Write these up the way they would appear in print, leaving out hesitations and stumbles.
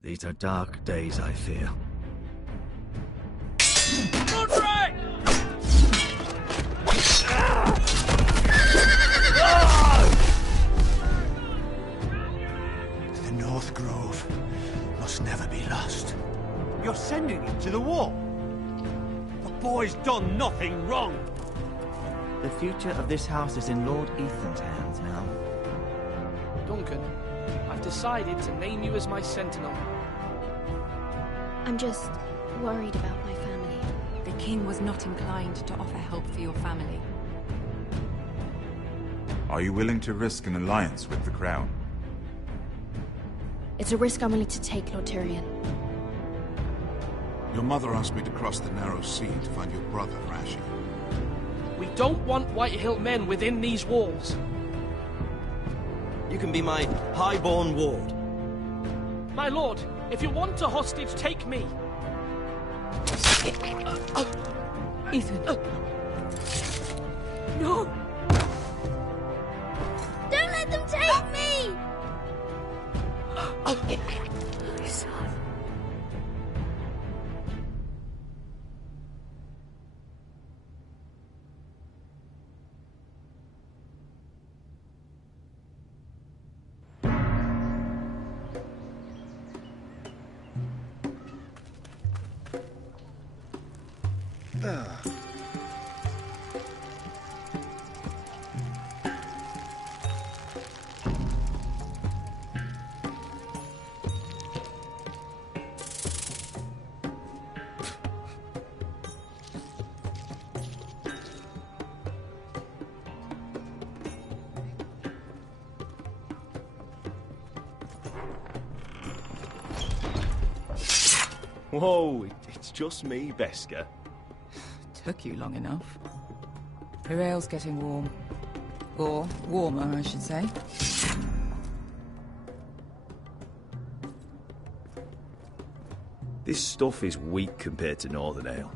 These are dark days, I fear. Roderick! The North Grove must never be lost. You're sending him to the war? The boy's done nothing wrong. The future of this house is in Lord Ethan's hands now. Duncan, I've decided to name you as my sentinel. I'm just worried about my family. The king was not inclined to offer help for your family. Are you willing to risk an alliance with the Crown? It's a risk I'm willing to take, Lord Tyrion. Your mother asked me to cross the narrow sea to find your brother, Rashi. We don't want Whitehill men within these walls. You can be my highborn ward. My lord, if you want a hostage, take me. Ethan. No! Don't let them take me! My son. Whoa, it's just me, Beskar. Took you long enough. Your ale's getting warm. Or warmer, I should say. This stuff is weak compared to Northern Ale.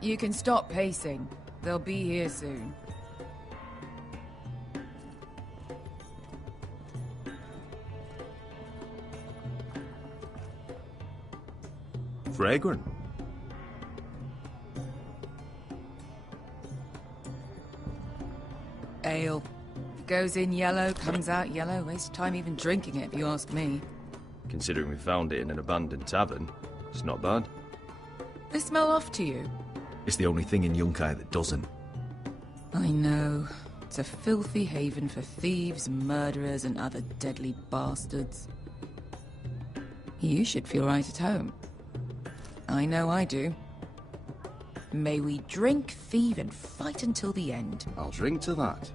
You can stop pacing. They'll be here soon. Fragrant. Ale. Goes in yellow, comes out yellow. Waste time even drinking it, if you ask me. Considering we found it in an abandoned tavern, it's not bad. They smell off to you. It's the only thing in Yunkai that doesn't. I know. It's a filthy haven for thieves, murderers, and other deadly bastards. You should feel right at home. I know I do. May we drink, thieve, and fight until the end. I'll drink to that.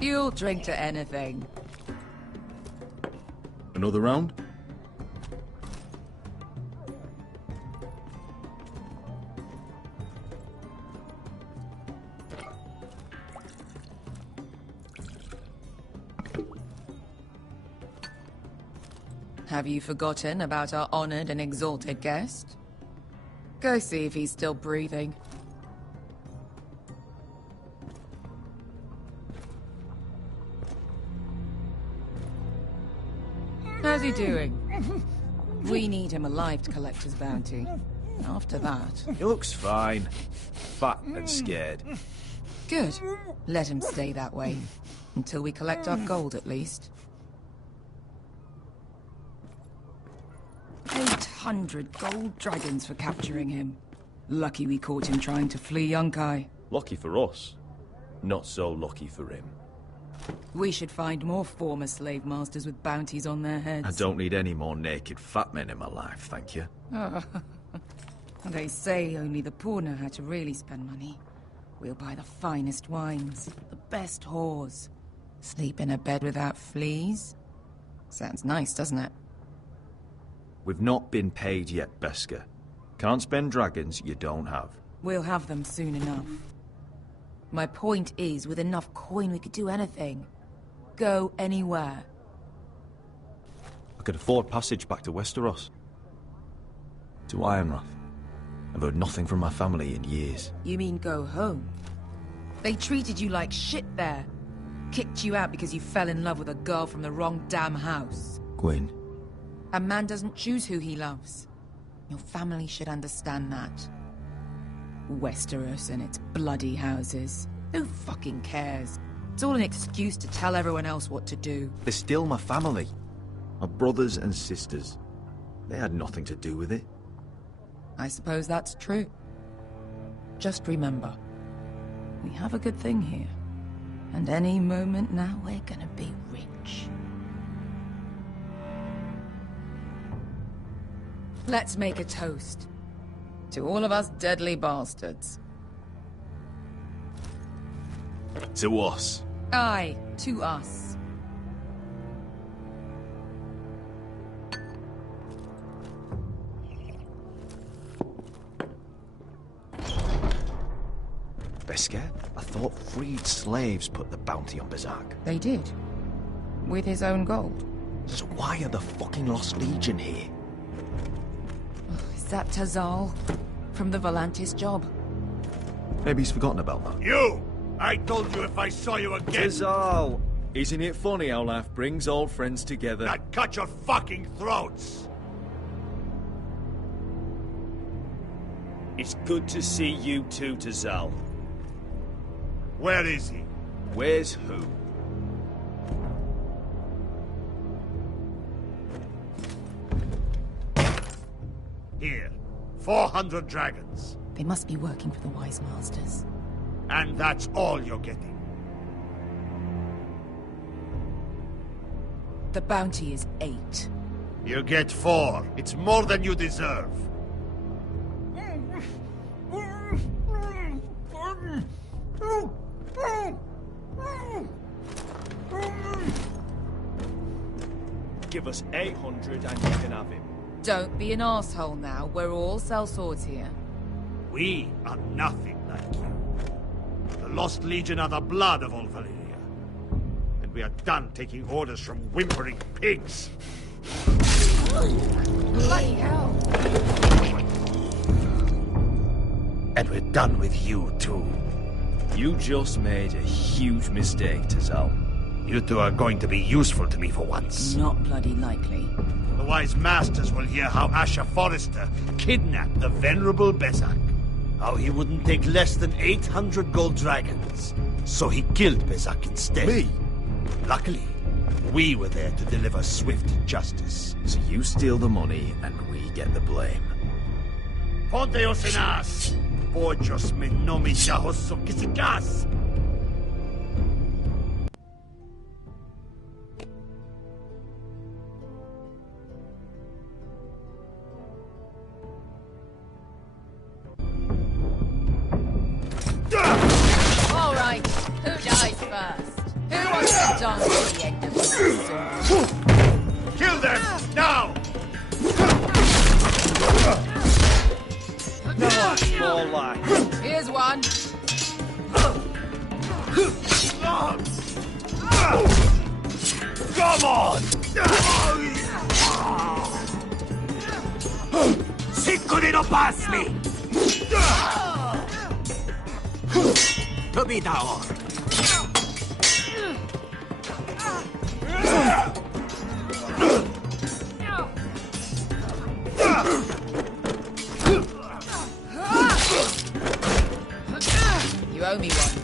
You'll drink to anything. Another round? Have you forgotten about our honored and exalted guest? Go see if he's still breathing. How's he doing? We need him alive to collect his bounty. After that... He looks fine. Fat and scared. Good. Let him stay that way. Until we collect our gold, at least. 800 gold dragons for capturing him. Lucky we caught him trying to flee Yunkai. Lucky for us. Not so lucky for him. We should find more former slave masters with bounties on their heads. I don't need any more naked fat men in my life, thank you. They say only the poor know how to really spend money. We'll buy the finest wines, the best whores. Sleep in a bed without fleas. Sounds nice, doesn't it? We've not been paid yet, Beskar. Can't spend dragons you don't have. We'll have them soon enough. My point is, with enough coin we could do anything. Go anywhere. I could afford passage back to Westeros. To Ironrath. I've heard nothing from my family in years. You mean go home? They treated you like shit there. Kicked you out because you fell in love with a girl from the wrong damn house. Gwyn, A man doesn't choose who he loves. Your family should understand that. Westeros and its bloody houses. Who fucking cares? It's all an excuse to tell everyone else what to do. They're still my family. My brothers and sisters. They had nothing to do with it. I suppose that's true. Just remember, we have a good thing here. And any moment now, we're gonna be rich. Let's make a toast. To all of us deadly bastards. To us. Aye, to us. Beskar? I thought freed slaves put the bounty on Berserk. They did. With his own gold. So why are the fucking Lost Legion here? Is that Tazal? From the Volantis job? Maybe he's forgotten about that. You! I told you if I saw you again... Tazal! Isn't it funny how life brings old friends together? I'd cut your fucking throats! It's good to see you too, Tazal. Where is he? Where's who? Here. 400 dragons. They must be working for the Wise Masters. And that's all you're getting. The bounty is 8. You get 4. It's more than you deserve. Give us 800 and you can have him. Don't be an asshole now. We're all sellswords here. We are nothing like you. The Lost Legion are the blood of all Valyria. And we are done taking orders from whimpering pigs. Bloody hell! And we're done with you, too. You just made a huge mistake, Tazal. You two are going to be useful to me for once. Not bloody likely. The Wise Masters will hear how Asher Forrester kidnapped the venerable Besak. How he wouldn't take less than 800 gold dragons. So he killed Besak instead. Me? Luckily, we were there to deliver swift justice. So you steal the money and we get the blame. Ponteos en as! Pojos me nomi shahoso kisikas! All right, who dies first? Who wants to dance at the end of the sword? Kill them! Now! More like. Here's one. Come on! Sicuri no pass me! To be down. You owe me one.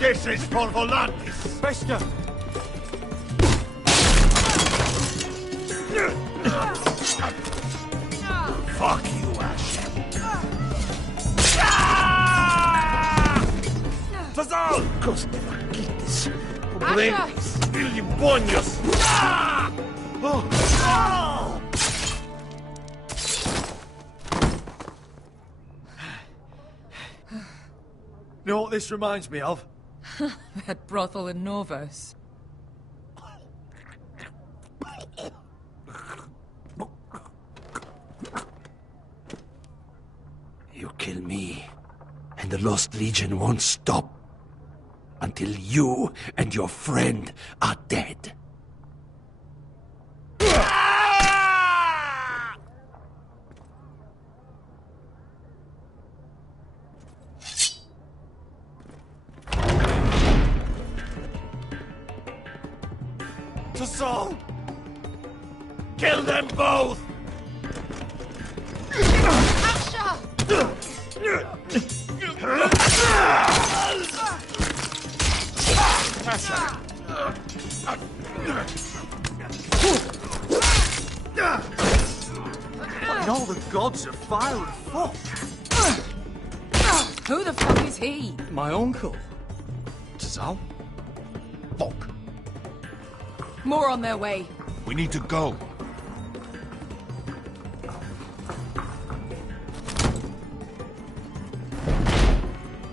This is for Volantis! Beskar! Fuck you, Ash. Tazal! Coste vaquites. Problemas. Filibonios. You know what this reminds me of? That brothel in Norvos. You kill me, and the Lost Legion won't stop until you and your friend are dead. To Saul! Kill them both! What in all the gods of fire and fuck? Who the fuck is he? My uncle. Tazal? Fuck. More on their way. We need to go.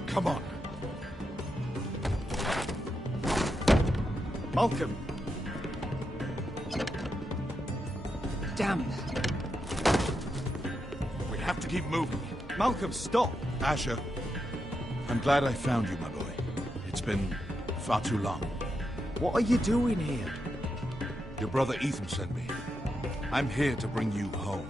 Come on. Malcolm. Damn. We have to keep moving. Malcolm, stop. Asher, I'm glad I found you, my boy. It's been far too long. What are you doing here? Your brother Ethan sent me. I'm here to bring you home.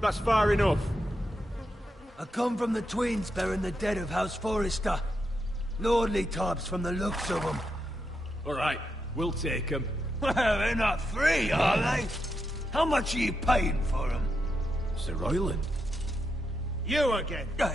That's far enough. I come from the twins bearing the dead of House Forrester. Lordly types from the looks of them. Alright, we'll take them. Well, they're not free, are they? How much are you paying for them? Sir Royland. You again. What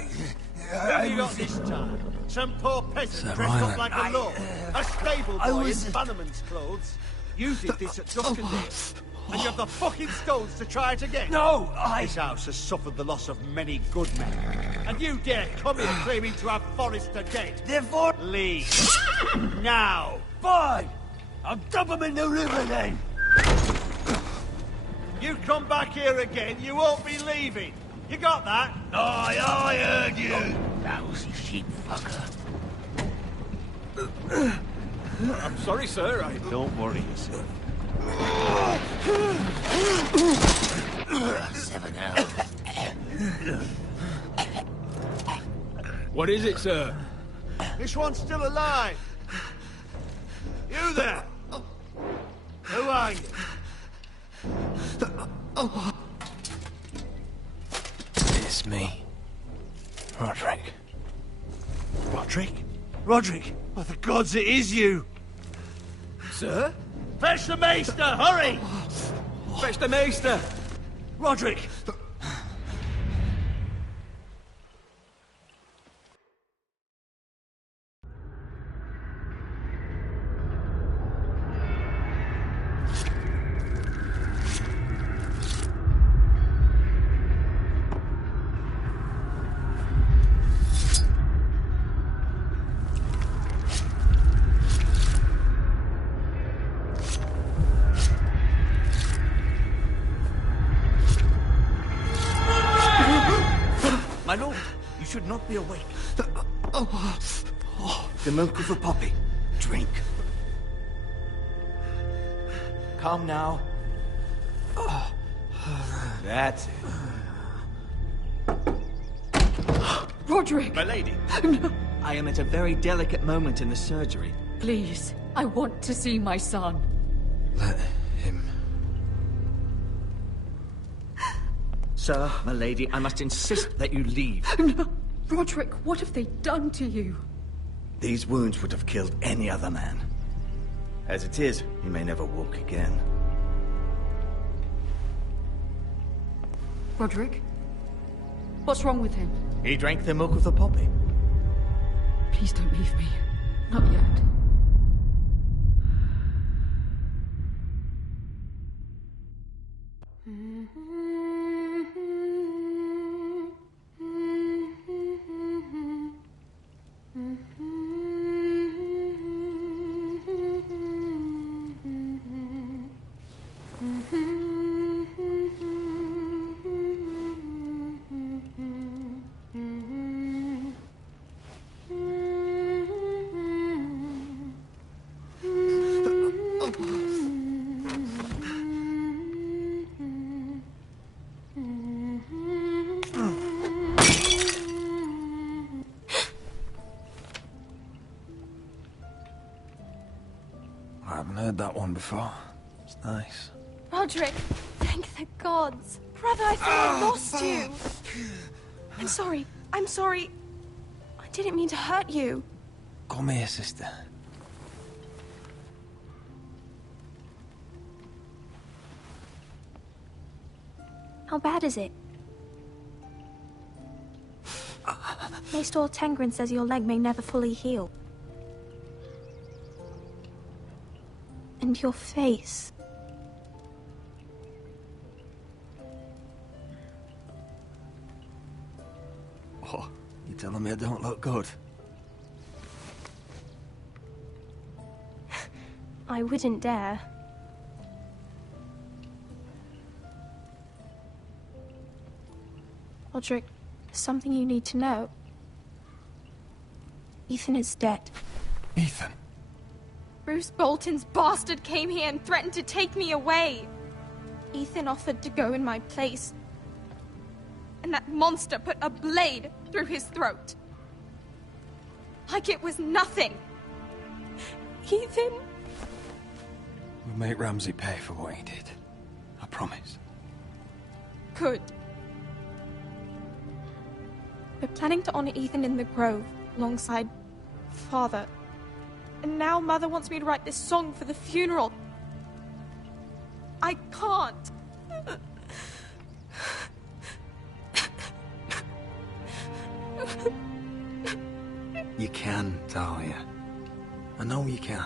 have you got this time? Some poor peasant dressed up like a lord. A stable boy in Bannerman's clothes. You did this at Duskendale. And you have the fucking stones to try it again? No, This house has suffered the loss of many good men. And you dare come here claiming to have Forrester dead? Therefore... Leave. Now. Fine! I'll dump him in the river then! You come back here again, you won't be leaving. You got that? Aye, I heard you! Lousy sheep fucker. I'm sorry, sir. Don't worry yourself. 7 out. What is it, sir? This one's still alive. You there? Who are you? It's me. Roderick. Roderick? Roderick? Oh, the gods, it is you! Sir? Fetch the maester, hurry! Fetch the maester! Roderick! My lord, you should not be awake. The milk of the poppy. Drink. Calm now. That's it. Roderick! My lady. No. I am at a very delicate moment in the surgery. Please, I want to see my son. Let him... Sir, my lady, I must insist that you leave. No. Roderick, what have they done to you? These wounds would have killed any other man. As it is, he may never walk again. Roderick? What's wrong with him? He drank the milk of the poppy. Please don't leave me. Not yet. I haven't heard that one before. It's nice. Roderick, thank the gods. Brother, I thought I lost you. I'm sorry. I'm sorry. I didn't mean to hurt you. Come here, sister. How bad is it? Maester Tengrin says your leg may never fully heal. And your face. Oh, you telling me I don't look good? I wouldn't dare. Roderick, there's something you need to know. Ethan is dead. Ethan? Bruce Bolton's bastard came here and threatened to take me away. Ethan offered to go in my place. And that monster put a blade through his throat. Like it was nothing. Ethan... We'll make Ramsay pay for what he did. I promise. Good. We're planning to honor Ethan in the Grove, alongside Father. And now Mother wants me to write this song for the funeral. I can't. You can, Talia. I know you can.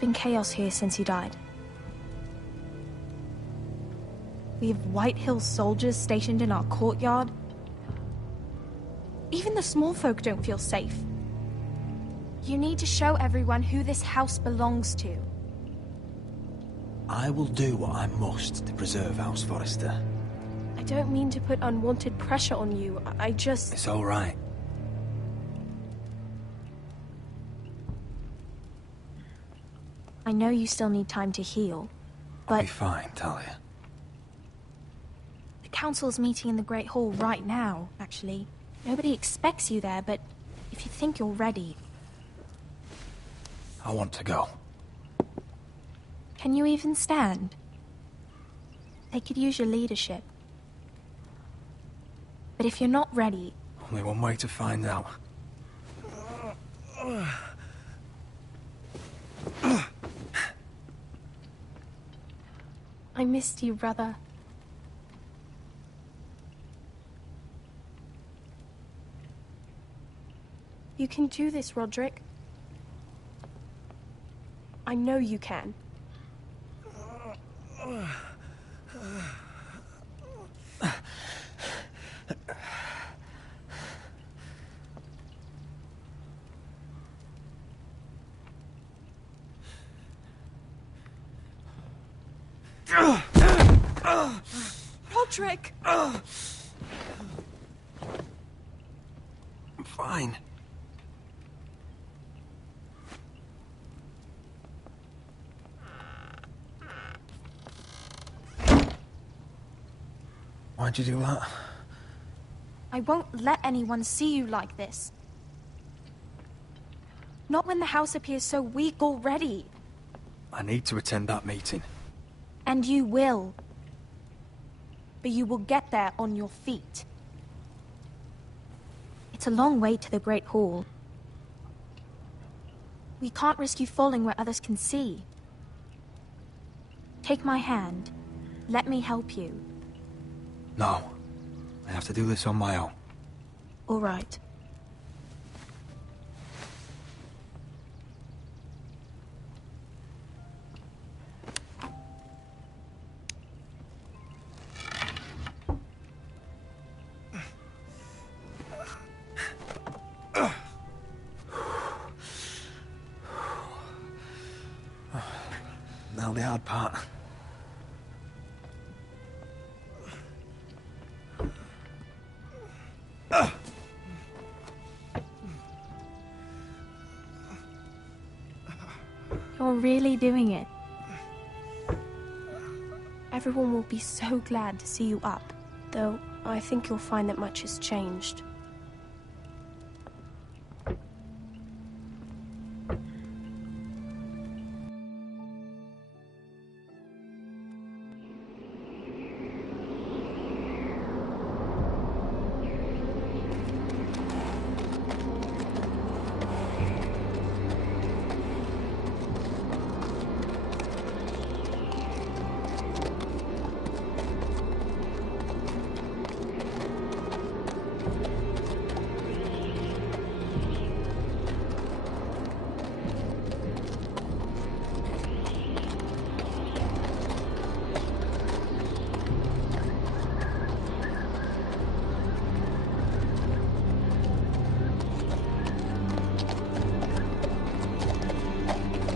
been chaos here since you died. We have White Hill soldiers stationed in our courtyard. Even the small folk don't feel safe. You need to show everyone who this house belongs to. I will do what I must to preserve House Forrester. I don't mean to put unwanted pressure on you. I just... It's all right. I know you still need time to heal, but... I'll be fine, Talia. The council's meeting in the Great Hall right now, actually. Nobody expects you there, but if you think you're ready... I want to go. Can you even stand? They could use your leadership. But if you're not ready... Only one way to find out. I missed you, brother. You can do this, Roderick. I know you can. Roderick! I'm fine. Why'd you do that? I won't let anyone see you like this. Not when the house appears so weak already. I need to attend that meeting. And you will. But you will get there on your feet. It's a long way to the Great Hall. We can't risk you falling where others can see. Take my hand. Let me help you. No. I have to do this on my own. All right. Now the hard part. You're really doing it. Everyone will be so glad to see you up. Though, I think you'll find that much has changed.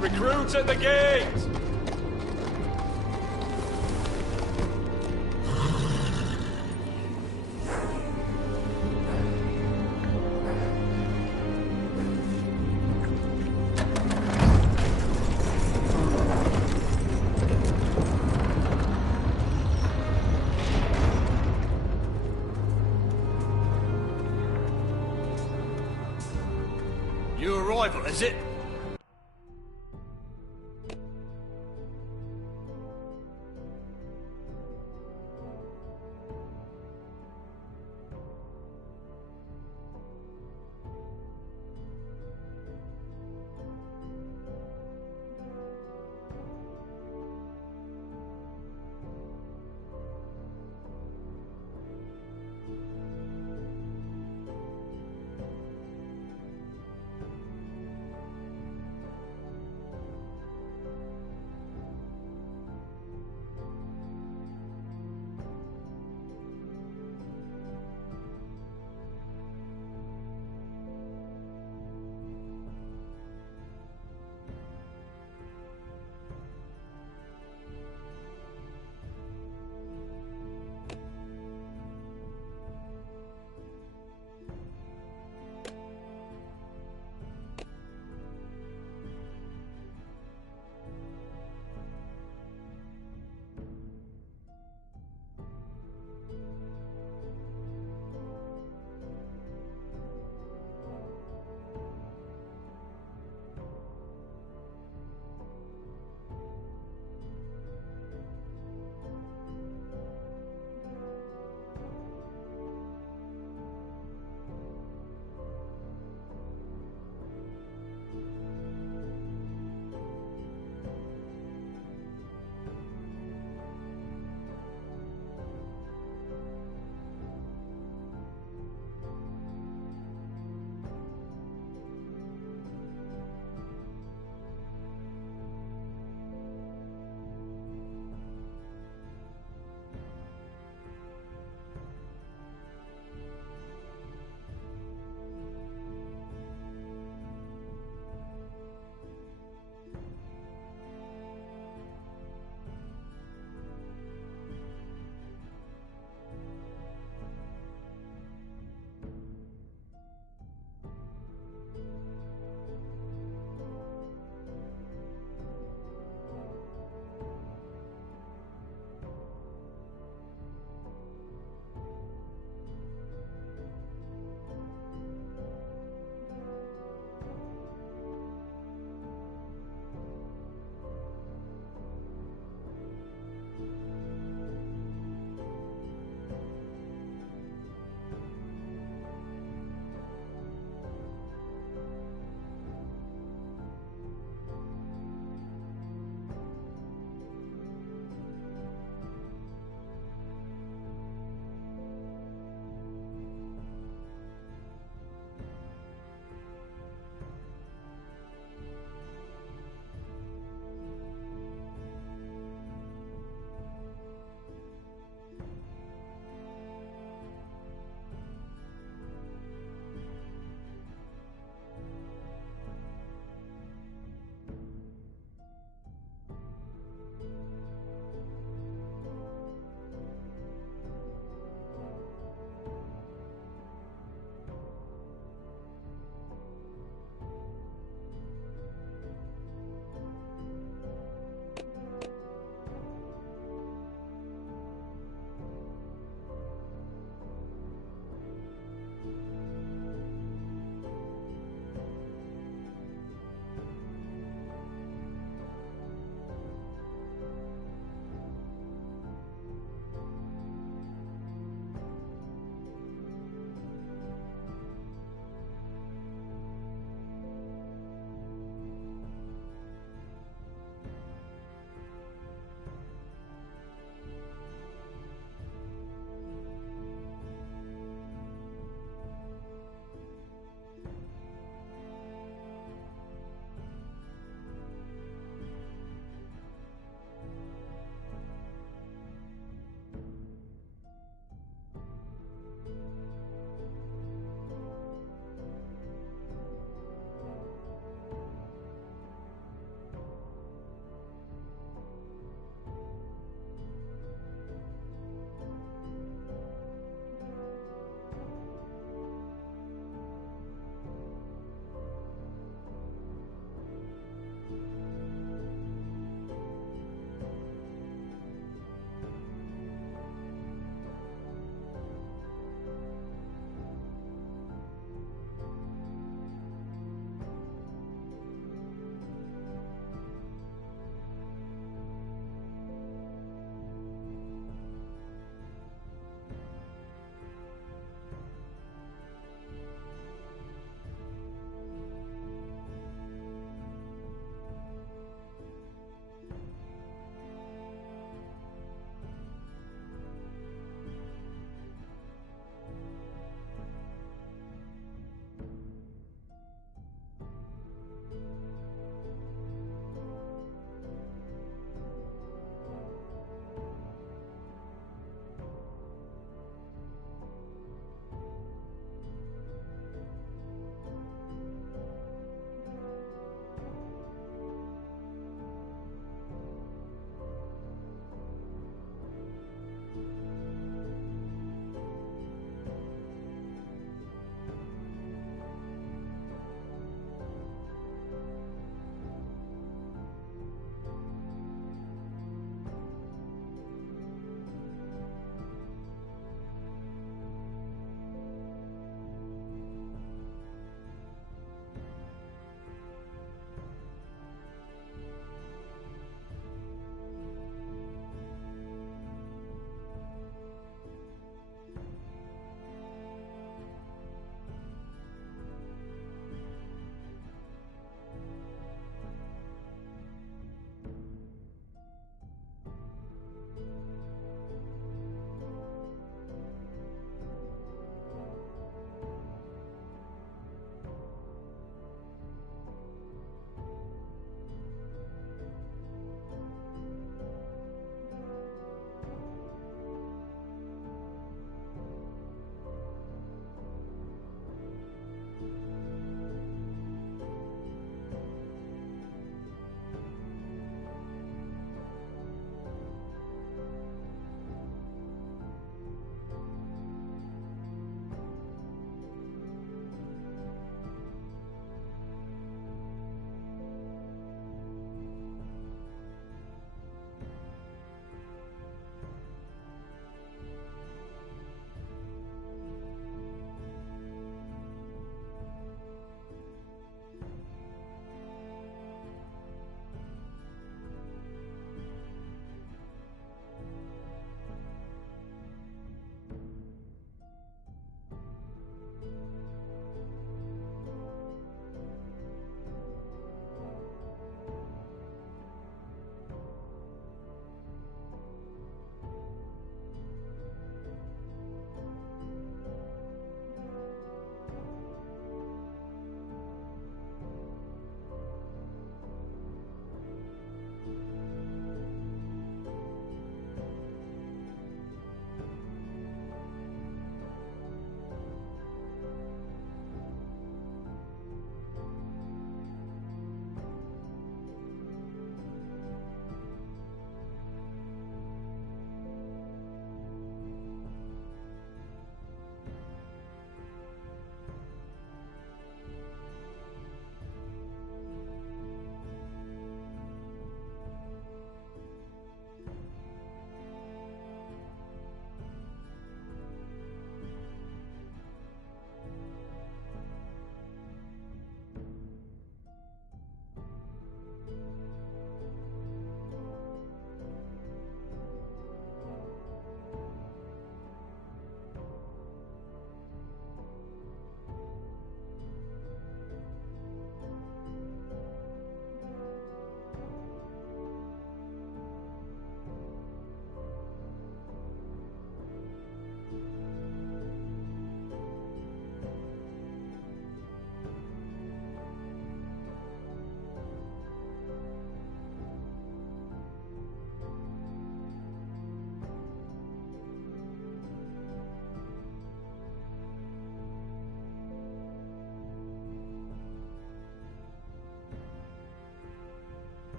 Recruits at the gate! New arrival, is it?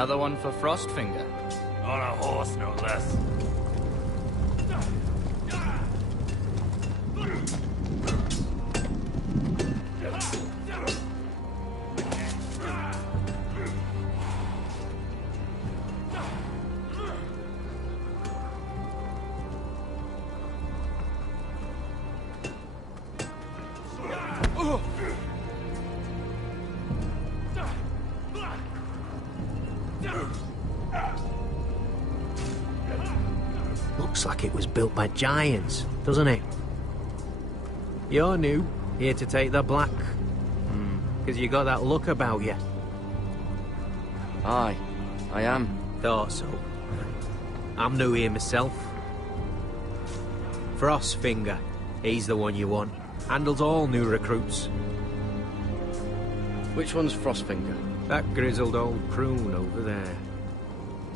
Another one for Frostfinger. On a horse, no less. Looks like it was built by giants, doesn't it? You're new, here to take the black. Because you got that look about you. Aye, I am. Thought so. I'm new here myself. Frostfinger, he's the one you want. Handles all new recruits. Which one's Frostfinger? That grizzled old prune over there.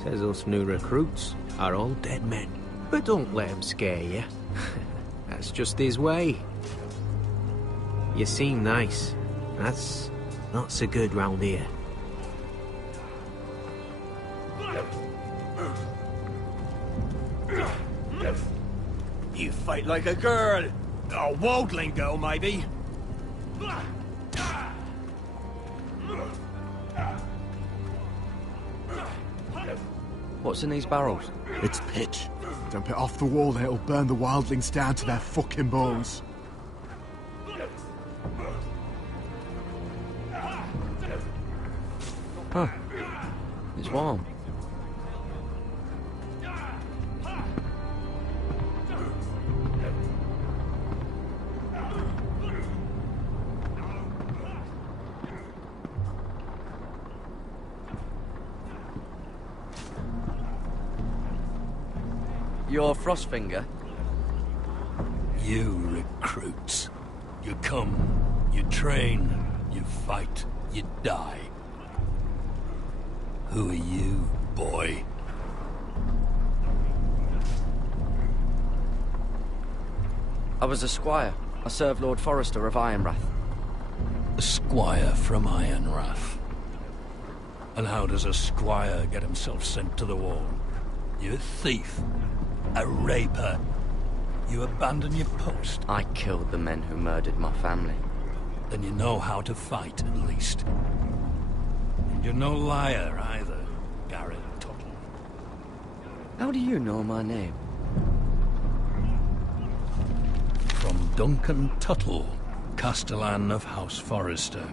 Says us new recruits are all dead men. But don't let him scare you. That's just his way. You seem nice. That's not so good round here. You fight like a girl. A worldling girl, maybe. What's in these barrels? It's pitch. Dump it off the wall and it'll burn the wildlings down to their fucking bones. Huh. It's warm. You're Frostfinger? You recruits. You come, you train, you fight, you die. Who are you, boy? I was a squire. I served Lord Forrester of Ironrath. A squire from Ironrath. And how does a squire get himself sent to the wall? You thief. A raper. You abandon your post. I killed the men who murdered my family. Then you know how to fight, at least. And you're no liar, either, Garrett Tuttle. How do you know my name? From Duncan Tuttle, Castellan of House Forrester.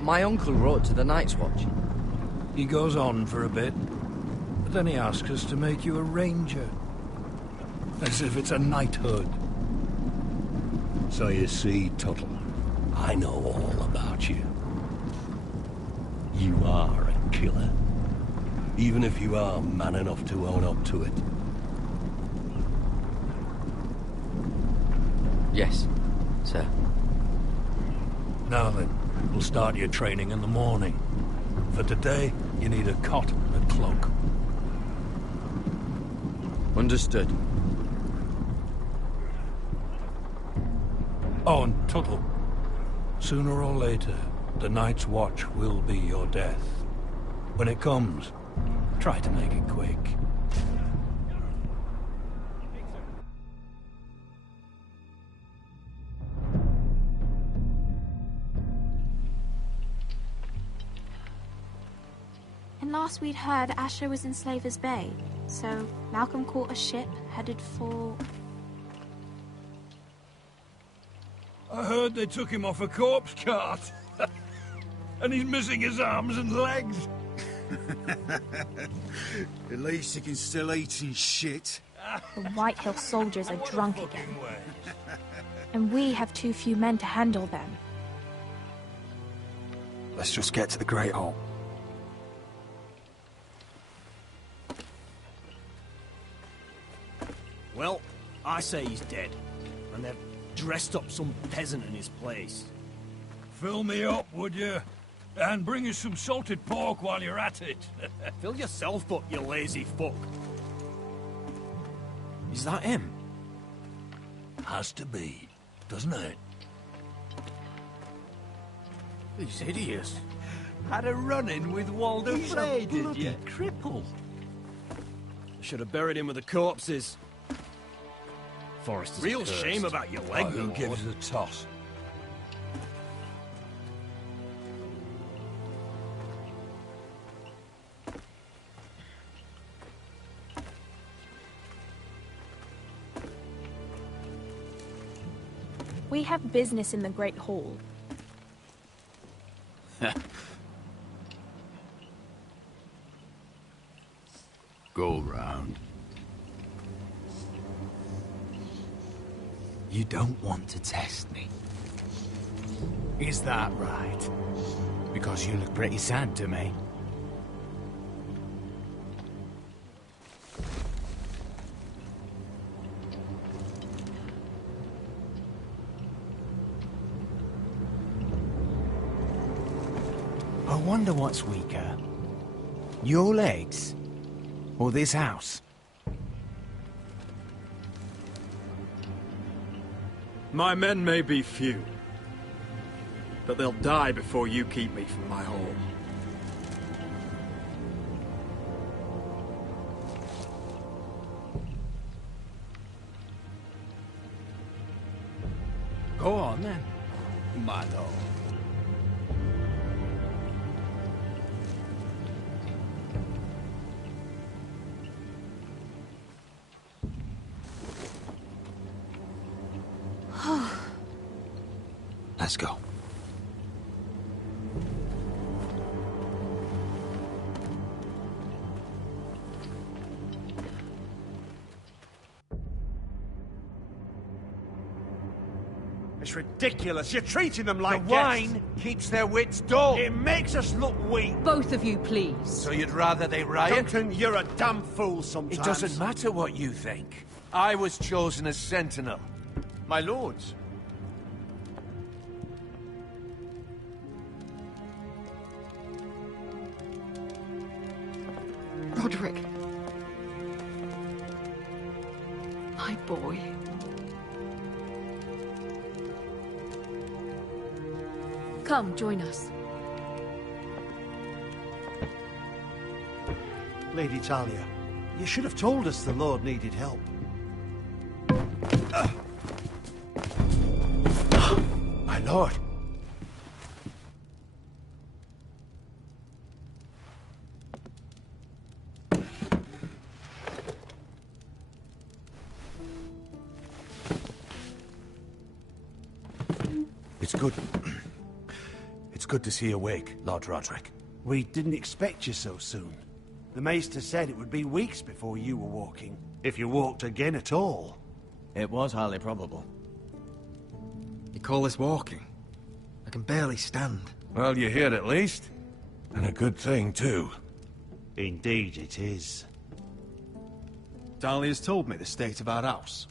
My uncle wrote to the Night's Watch. He goes on for a bit, but then he asks us to make you a ranger. As if it's a knighthood. So you see, Tuttle, I know all about you. You are a killer. Even if you are man enough to own up to it. Yes, sir. Now then, we'll start your training in the morning. For today, you need a cot and a cloak. Understood. Oh, and Tuttle, sooner or later, the Night's Watch will be your death. When it comes, try to make it quick. And last we'd heard, Asher was in Slaver's Bay, so Malcolm caught a ship headed for... I heard they took him off a corpse cart. And he's missing his arms and legs. At least he can still eat and shit. The White Hill soldiers are drunk again. And we have too few men to handle them. Let's just get to the Great Hall. Well, I say he's dead. And they've dressed up some peasant in his place. Fill me up, would you? And bring us some salted pork while you're at it. Fill yourself up, you lazy fuck. Is that him? Has to be, doesn't it? He's hideous. Had a run-in with Walder Frey, did you? Cripple. Should have buried him with the corpses. Forrester's Real cursed. shame about your leg, who gives a toss? We have business in the Great Hall. Go round. You don't want to test me. Is that right? Because you look pretty sad to me. I wonder what's weaker. Your legs? Or this house? My men may be few, but they'll die before you keep me from my home. Go on then, my lord. Let's go. It's ridiculous. You're treating them like The wine keeps their wits dull. It makes us look weak. Both of you, please. So you'd rather they riot? Duncan, you're a damn fool sometimes. It doesn't matter what you think. I was chosen as sentinel. My lords. Roderick. My boy. Come, join us. Lady Talia, you should have told us the Lord needed help. My lord. It's good. It's good to see you awake, Lord Roderick. We didn't expect you so soon. The Maester said it would be weeks before you were walking, if you walked again at all. It was highly probable. You call this walking? I can barely stand. Well, you're here at least. And a good thing, too. Indeed it is. Dahlia's told me the state of our house.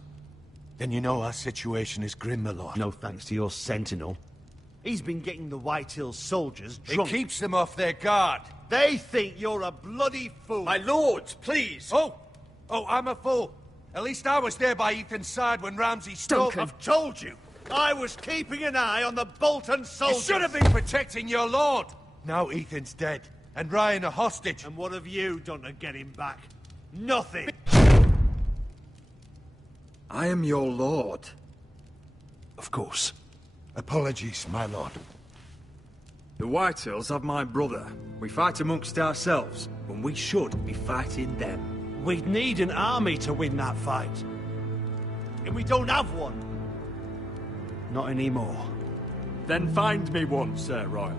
Then you know our situation is grim, my lord. No thanks to your sentinel. He's been getting the Whitehill soldiers drunk. It keeps them off their guard. They think you're a bloody fool. My lords, please! Oh, I'm a fool. At least I was there by Ethan's side when Ramsay stole... Duncan. I've told you. I was keeping an eye on the Bolton soldiers. You should have been protecting your lord. Now Ethan's dead, and Ryan a hostage. And what have you done to get him back? Nothing. I am your lord. Of course. Apologies, my lord. The Whitehills have my brother. We fight amongst ourselves, when we should be fighting them. We'd need an army to win that fight. And we don't have one. Not anymore. Then find me one, Sir Royal.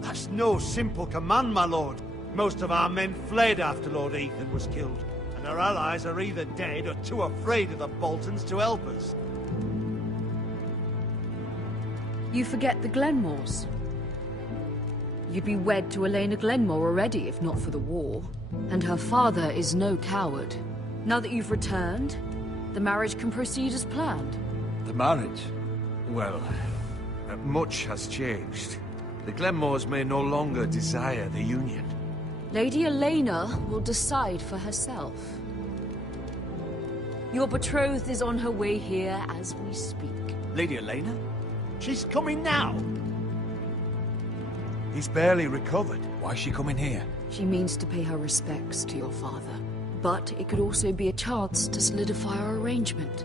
That's no simple command, my lord. Most of our men fled after Lord Ethan was killed, and our allies are either dead or too afraid of the Boltons to help us. You forget the Glenmores. You'd be wed to Elena Glenmore already, if not for the war. And her father is no coward. Now that you've returned, the marriage can proceed as planned. The marriage? Well, much has changed. The Glenmores may no longer desire the union. Lady Elena will decide for herself. Your betrothed is on her way here as we speak. Lady Elena? She's coming now. He's barely recovered. Why's she coming here? She means to pay her respects to your father. But it could also be a chance to solidify our arrangement.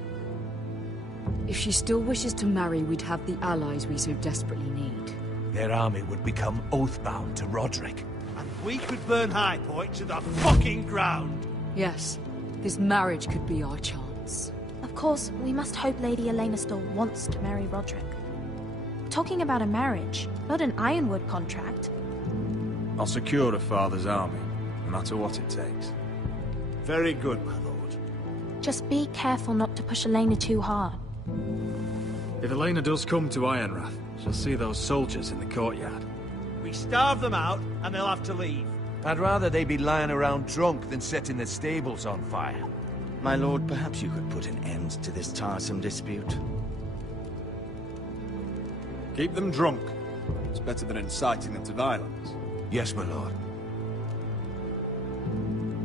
If she still wishes to marry, we'd have the allies we so desperately need. Their army would become oath-bound to Roderick. And we could burn High Point to the fucking ground! Yes, this marriage could be our chance. Of course, we must hope Lady Elena still wants to marry Roderick. We're talking about a marriage, not an Ironwood contract. I'll secure her father's army, no matter what it takes. Very good, my lord. Just be careful not to push Elena too hard. If Elena does come to Ironrath, she'll see those soldiers in the courtyard. We starve them out, and they'll have to leave. I'd rather they be lying around drunk than setting the stables on fire. My lord, perhaps you could put an end to this tiresome dispute. Keep them drunk. It's better than inciting them to violence. Yes, my lord.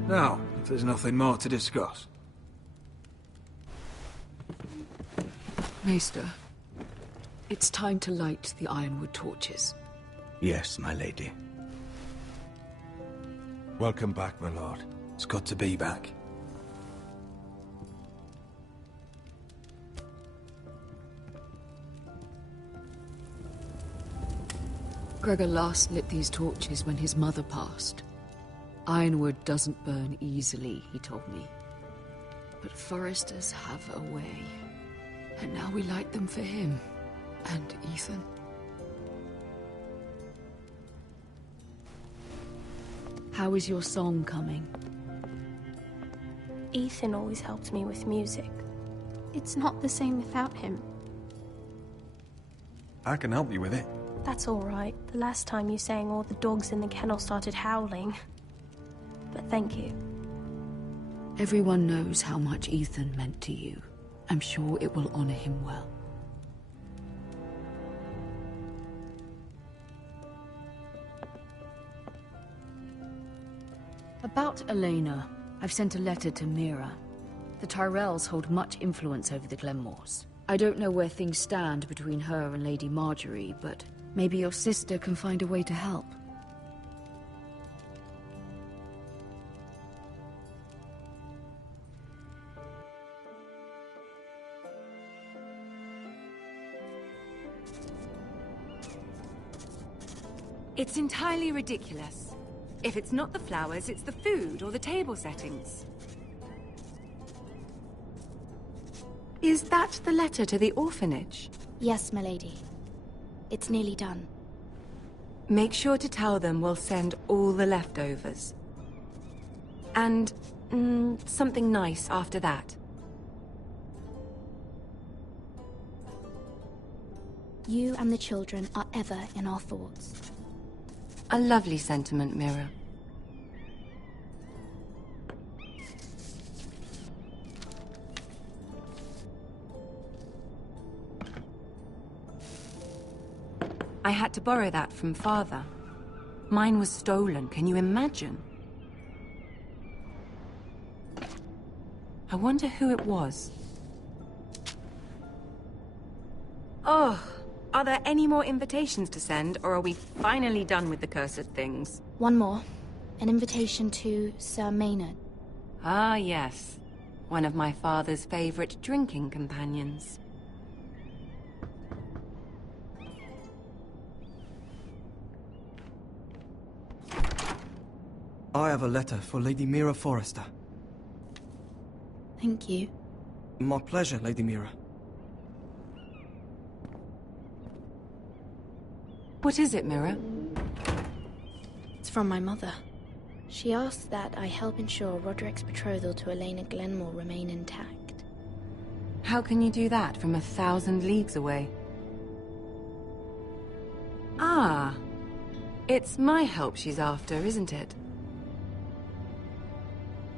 Now, if there's nothing more to discuss. Maester, it's time to light the Ironwood torches. Yes, my lady. Welcome back, my lord. It's good to be back. Gregor last lit these torches when his mother passed. Ironwood doesn't burn easily, he told me. But foresters have a way. And now we light them for him. And Ethan. How is your song coming? Ethan always helps me with music. It's not the same without him. I can help you with it. That's all right. The last time you sang, all the dogs in the kennel started howling. But thank you. Everyone knows how much Ethan meant to you. I'm sure it will honor him well. About Elena, I've sent a letter to Mira. The Tyrells hold much influence over the Glenmores. I don't know where things stand between her and Lady Marjorie, but maybe your sister can find a way to help. It's entirely ridiculous. If it's not the flowers, it's the food or the table settings. Is that the letter to the orphanage? Yes, my lady. It's nearly done. Make sure to tell them we'll send all the leftovers. And something nice after that. You and the children are ever in our thoughts. A lovely sentiment, Mira. I had to borrow that from Father. Mine was stolen, can you imagine? I wonder who it was. Oh, are there any more invitations to send, or are we finally done with the cursed things? One more. An invitation to Sir Maynard. Ah, yes. One of my father's favorite drinking companions. I have a letter for Lady Mira Forrester. Thank you. My pleasure, Lady Mira. What is it, Mira? It's from my mother. She asks that I help ensure Roderick's betrothal to Elena Glenmore remain intact. How can you do that from 1,000 leagues away? Ah, it's my help she's after, isn't it?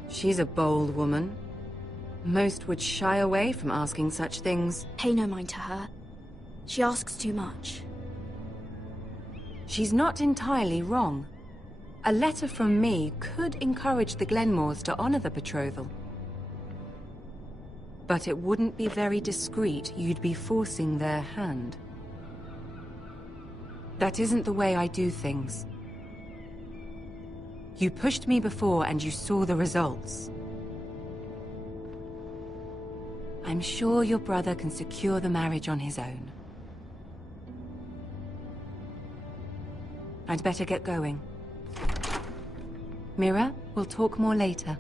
She's a bold woman. Most would shy away from asking such things. Pay no mind to her. She asks too much. She's not entirely wrong. A letter from me could encourage the Glenmores to honor the betrothal. But it wouldn't be very discreet. You'd be forcing their hand. That isn't the way I do things. You pushed me before and you saw the results. I'm sure your brother can secure the marriage on his own. I'd better get going. Mira, we'll talk more later.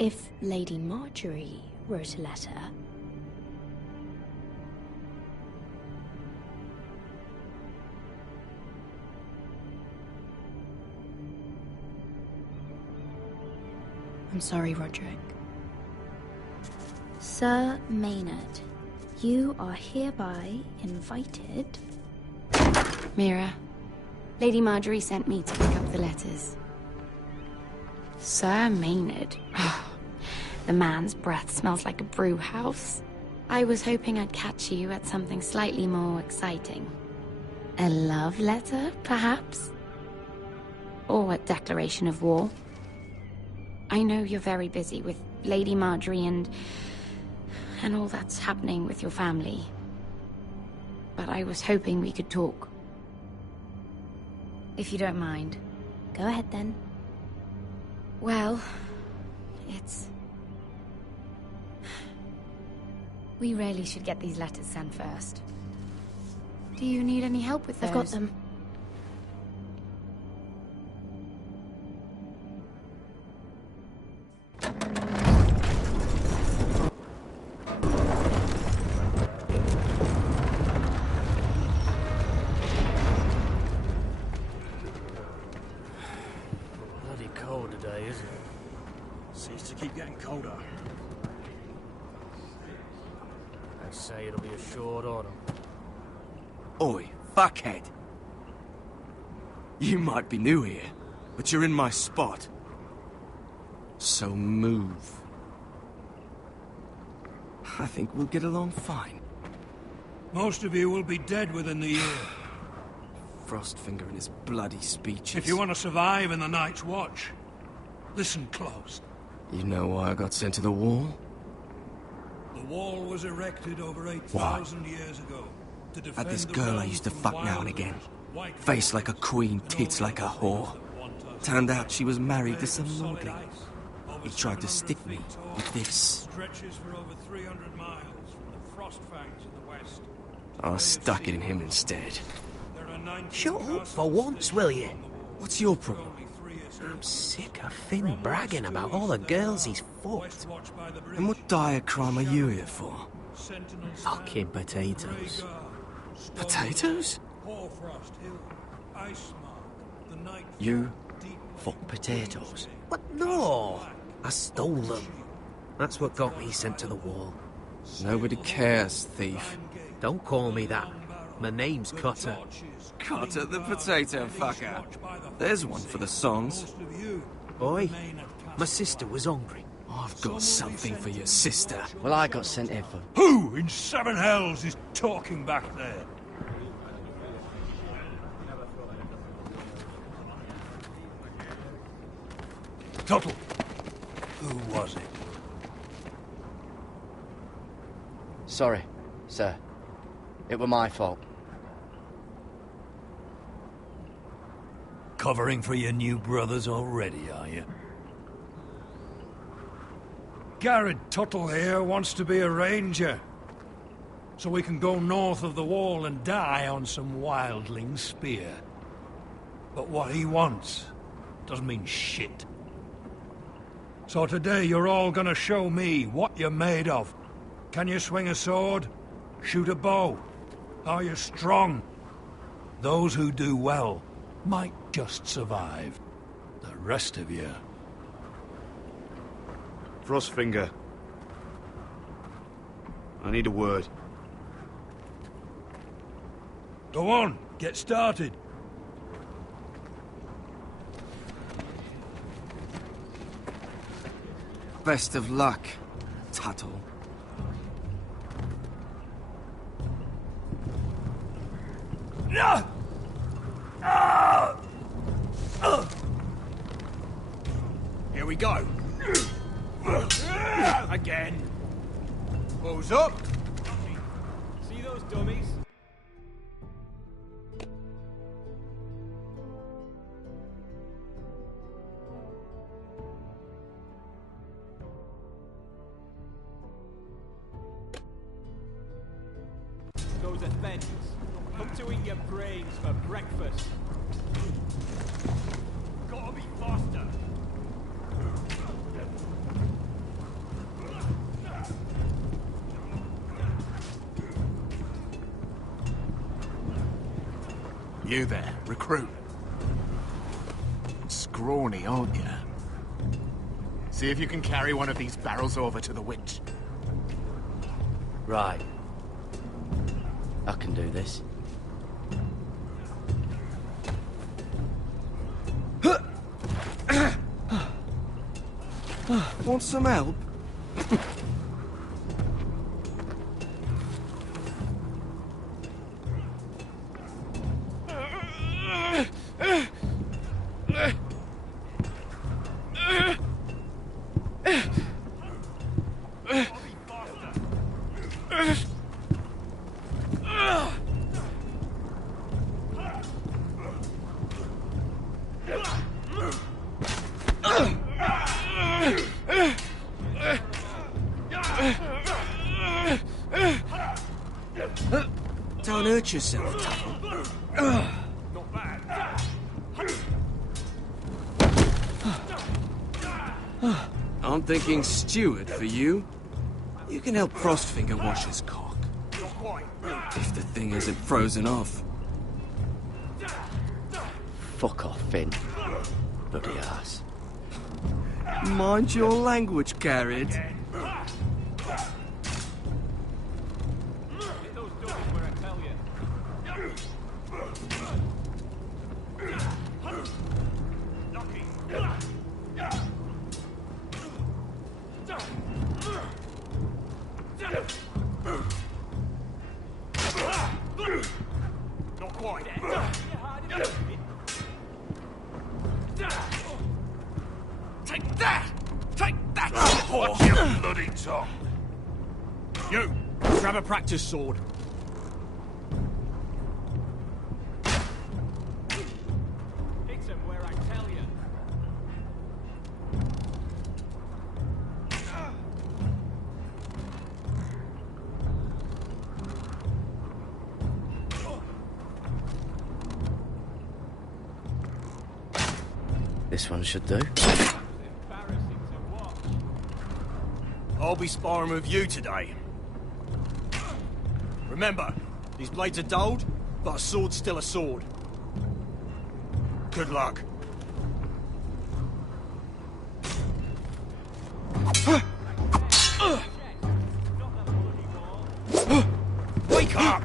If Lady Marjorie wrote a letter... I'm sorry, Roderick. Sir Maynard, you are hereby invited... Mira, Lady Marjorie sent me to pick up the letters. Sir Maynard. The man's breath smells like a brew house. I was hoping I'd catch you at something slightly more exciting. A love letter, perhaps? Or a declaration of war? I know you're very busy with Lady Marjorie and all that's happening with your family. But I was hoping we could talk. If you don't mind. Go ahead then. Well, it's... We really should get these letters sent first. Do you need any help with those? I've got them. Bloody cold today, isn't it? Seems to keep getting colder. They say it'll be a short autumn. Oi, fuckhead. You might be new here, but you're in my spot. So move. I think we'll get along fine. Most of you will be dead within the year. Frostfinger and his bloody speeches. If you want to survive in the Night's Watch, listen close. You know why I got sent to the wall? The wall was erected over 8,000 years ago to defend Had this the girl I realm used to from fuck now wild and again. white Face like a queen, tits like a whore. Turned out she was married to some lordling. He tried to stick me with this. Stretches for over 300 miles from the frost fangs in the west. I stuck it in him instead. Shut up for once, will you? What's your problem? I'm sick of Finn bragging about all the girls he's fucked. And what dire crime are you here for? Fucking potatoes. Potatoes? You fuck potatoes? What? No! I stole them. That's what got me sent to the wall. Nobody cares, thief. Don't call me that. My name's Cutter. Cutter the potato fucker. There's one for the songs. Boy, my sister was hungry. I've got something for your sister. Well, I got sent here for... Who in seven hells is talking back there? Tuttle. Who was it? Sorry, sir. It were my fault. Covering for your new brothers already, are you? Garrett Tuttle here wants to be a ranger. So we can go north of the wall and die on some wildling spear. But what he wants doesn't mean shit. So today you're all gonna show me what you're made of. Can you swing a sword? Shoot a bow? Are you strong? Those who do well might just survive. The rest of you... Frostfinger. I need a word. Go on, get started. Best of luck, Tuttle. Here we go. Again. Who's up? See those dummies? Those are thens. Come to eat your brains for breakfast. Gotta be faster. You there, recruit. Scrawny, aren't you? See if you can carry one of these barrels over to the winch. Right. I can do this. Want some help? Don't hurt yourself, Tuttle. I'm thinking steward for you. You can help Frostfinger wash his cock. If the thing isn't frozen off. Fuck off, Finn. Bloody ass. Mind your language, Garrett. Not quite. Take that! Take that! Watch your bloody tongue! You! Grab a practice sword. Hit him where I tell you. This one should do. I'll be sparring with you today. Remember, these blades are dulled, but a sword's still a sword. Good luck. Wake up!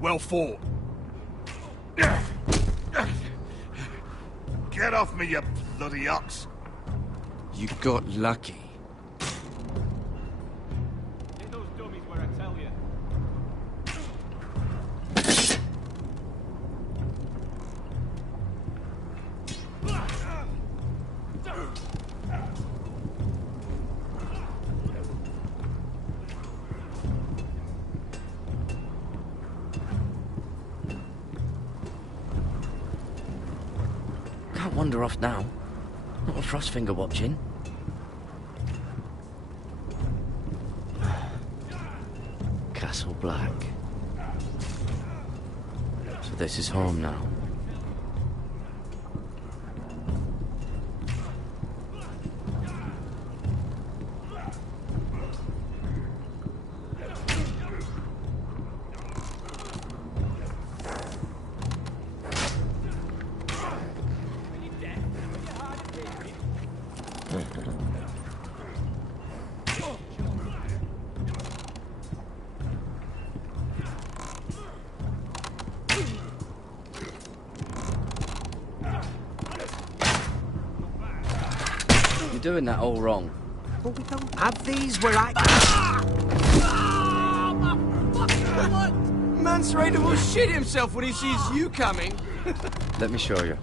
Well fought. Get off me, you bloody ox! You got lucky. Hit those dummies where I tell you. Can't wander off now. Not a Frostfinger watching. Castle Black. So this is home now. doing that all wrong. But we don't have these where I... Mance Raider will shit himself when he sees you coming. Let me show you.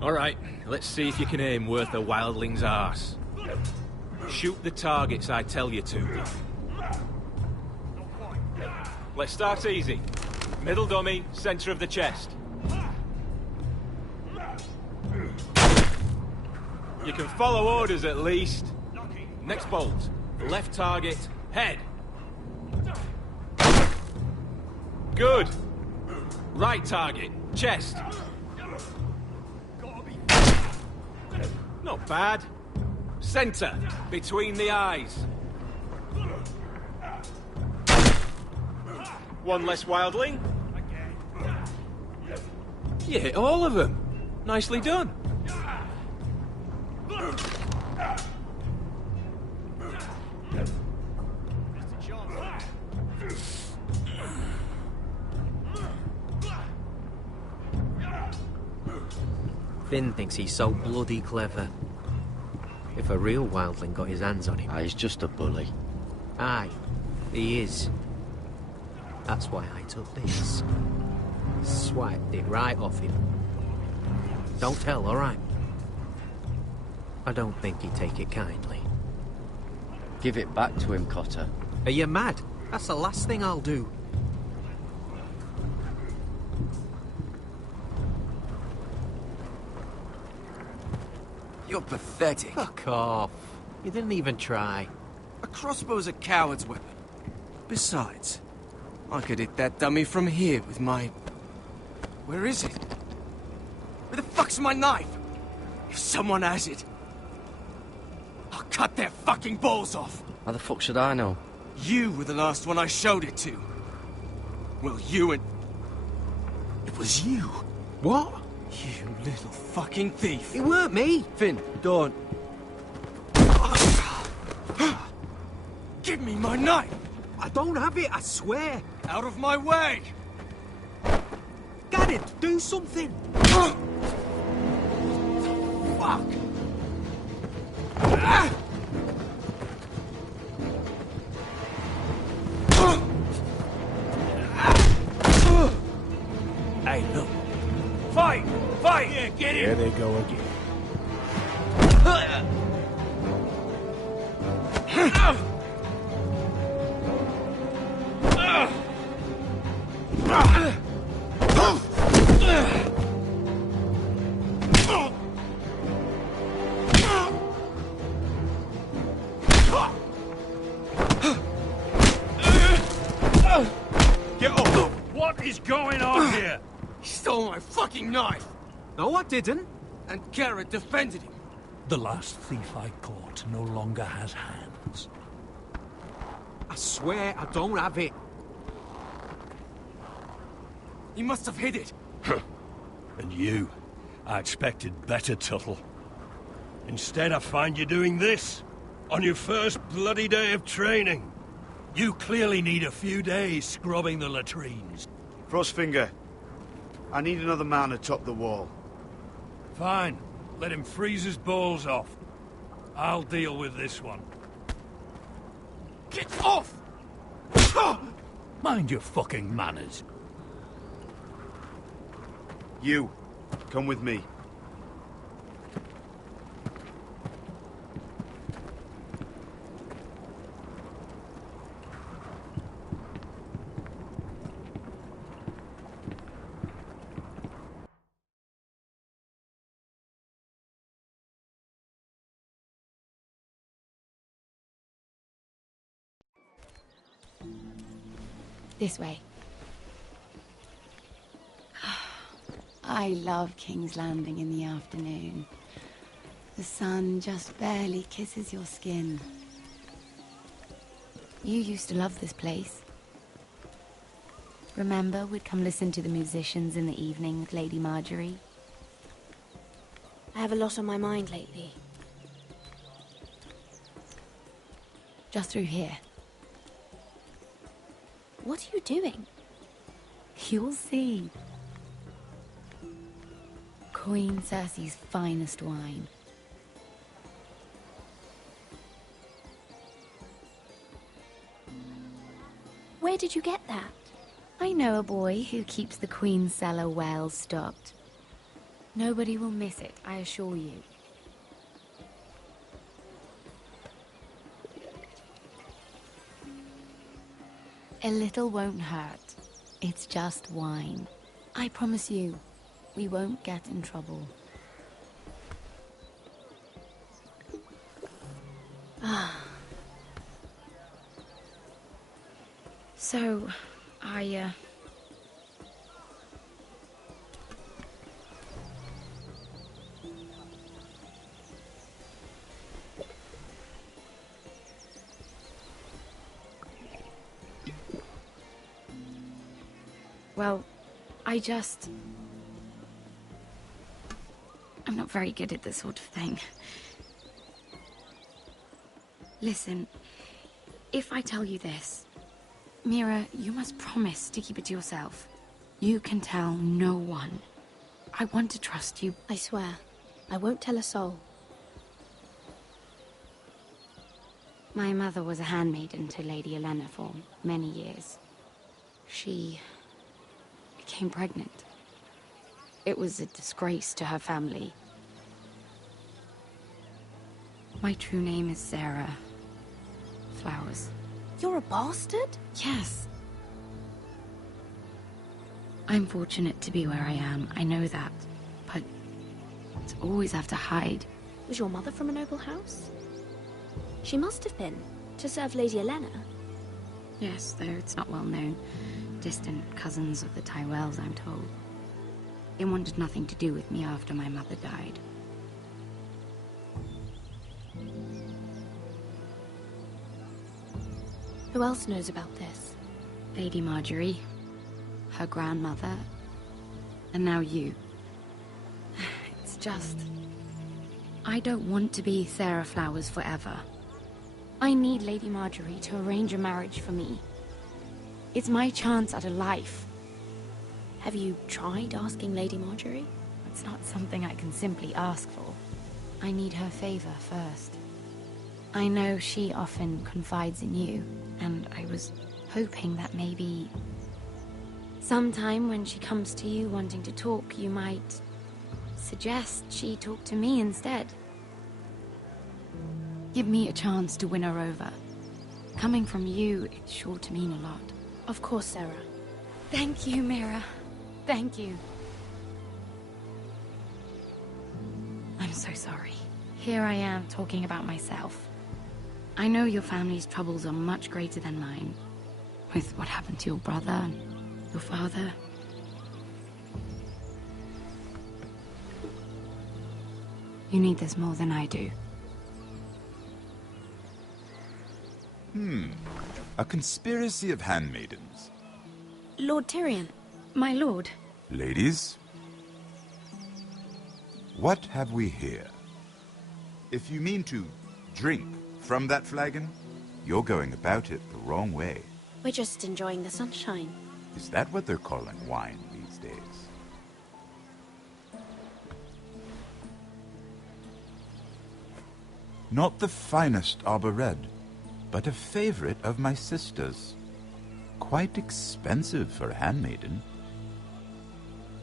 All right, let's see if you can aim worth a wildling's arse. Shoot the targets I tell you to. Let's start easy. Middle dummy, center of the chest. You can follow orders at least. Next bolt. Left target, head. Good. Right target, chest. Not bad. Center, between the eyes. One less wildling. You hit all of them. Nicely done. Finn thinks he's so bloody clever. If a real wildling got his hands on him... He's just a bully. Aye, he is. That's why I took this. Swiped it right off him. Don't tell, alright? I don't think he'd take it kindly. Give it back to him, Cotter. Are you mad? That's the last thing I'll do. You're pathetic. Fuck off. You didn't even try. A crossbow's a coward's weapon. Besides, I could hit that dummy from here with my... Where is it? Where the fuck's my knife? If someone has it, I'll cut their fucking balls off. How the fuck should I know? You were the last one I showed it to. Well, you and... It was you. What? You little fucking thief. It weren't me. Finn, don't. Give me my knife. I don't have it, I swear. Out of my way. Got it. Do something. Fuck. Hey, look. Fight! Fight! Yeah, get There him! they go again. Get off! What is going on here? He stole my fucking knife. No, I didn't. And Garrett defended him. The last thief I caught no longer has hands. I swear I don't have it. He must have hid it. And you, I expected better, Tuttle. Instead, I find you doing this on your first bloody day of training. You clearly need a few days scrubbing the latrines. Frostfinger, I need another man atop the wall. Fine. Let him freeze his balls off. I'll deal with this one. Get off! Mind your fucking manners. You, come with me. This way. I love King's Landing in the afternoon. The sun just barely kisses your skin. You used to love this place. Remember, we'd come listen to the musicians in the evening with Lady Marjorie? I have a lot on my mind lately. Just through here. What are you doing? You'll see. Queen Cersei's finest wine. Where did you get that? I know a boy who keeps the Queen's cellar well stocked. Nobody will miss it, I assure you. A little won't hurt. It's just wine. I promise you, we won't get in trouble. So, well, I'm not very good at this sort of thing. Listen, if I tell you this, Mira, you must promise to keep it to yourself. You can tell no one. I want to trust you. I swear, I won't tell a soul. My mother was a handmaiden to Lady Olenna for many years. She became pregnant. It was a disgrace to her family. My true name is Sarah Flowers. You're a bastard? Yes. I'm fortunate to be where I am, I know that. But to always have to hide. Was your mother from a noble house? She must have been, to serve Lady Olenna. Yes, though it's not well known. Distant cousins of the Tyrells, I'm told. They wanted nothing to do with me after my mother died. Who else knows about this? Lady Marjorie, her grandmother, and now you. It's just... I don't want to be Sarah Flowers forever. I need Lady Marjorie to arrange a marriage for me. It's my chance at a life. Have you tried asking Lady Marjorie? It's not something I can simply ask for. I need her favor first. I know she often confides in you, and I was hoping that maybe... sometime when she comes to you wanting to talk, you might suggest she talk to me instead. Give me a chance to win her over. Coming from you, it's sure to mean a lot. Of course, Sarah. Thank you, Mira. Thank you. I'm so sorry. Here I am talking about myself. I know your family's troubles are much greater than mine. With what happened to your brother and your father. You need this more than I do. A conspiracy of handmaidens. Lord Tyrion. My lord. Ladies, what have we here? If you mean to drink from that flagon, you're going about it the wrong way. We're just enjoying the sunshine. Is that what they're calling wine these days? Not the finest arbor red, but a favorite of my sister's. Quite expensive for a handmaiden.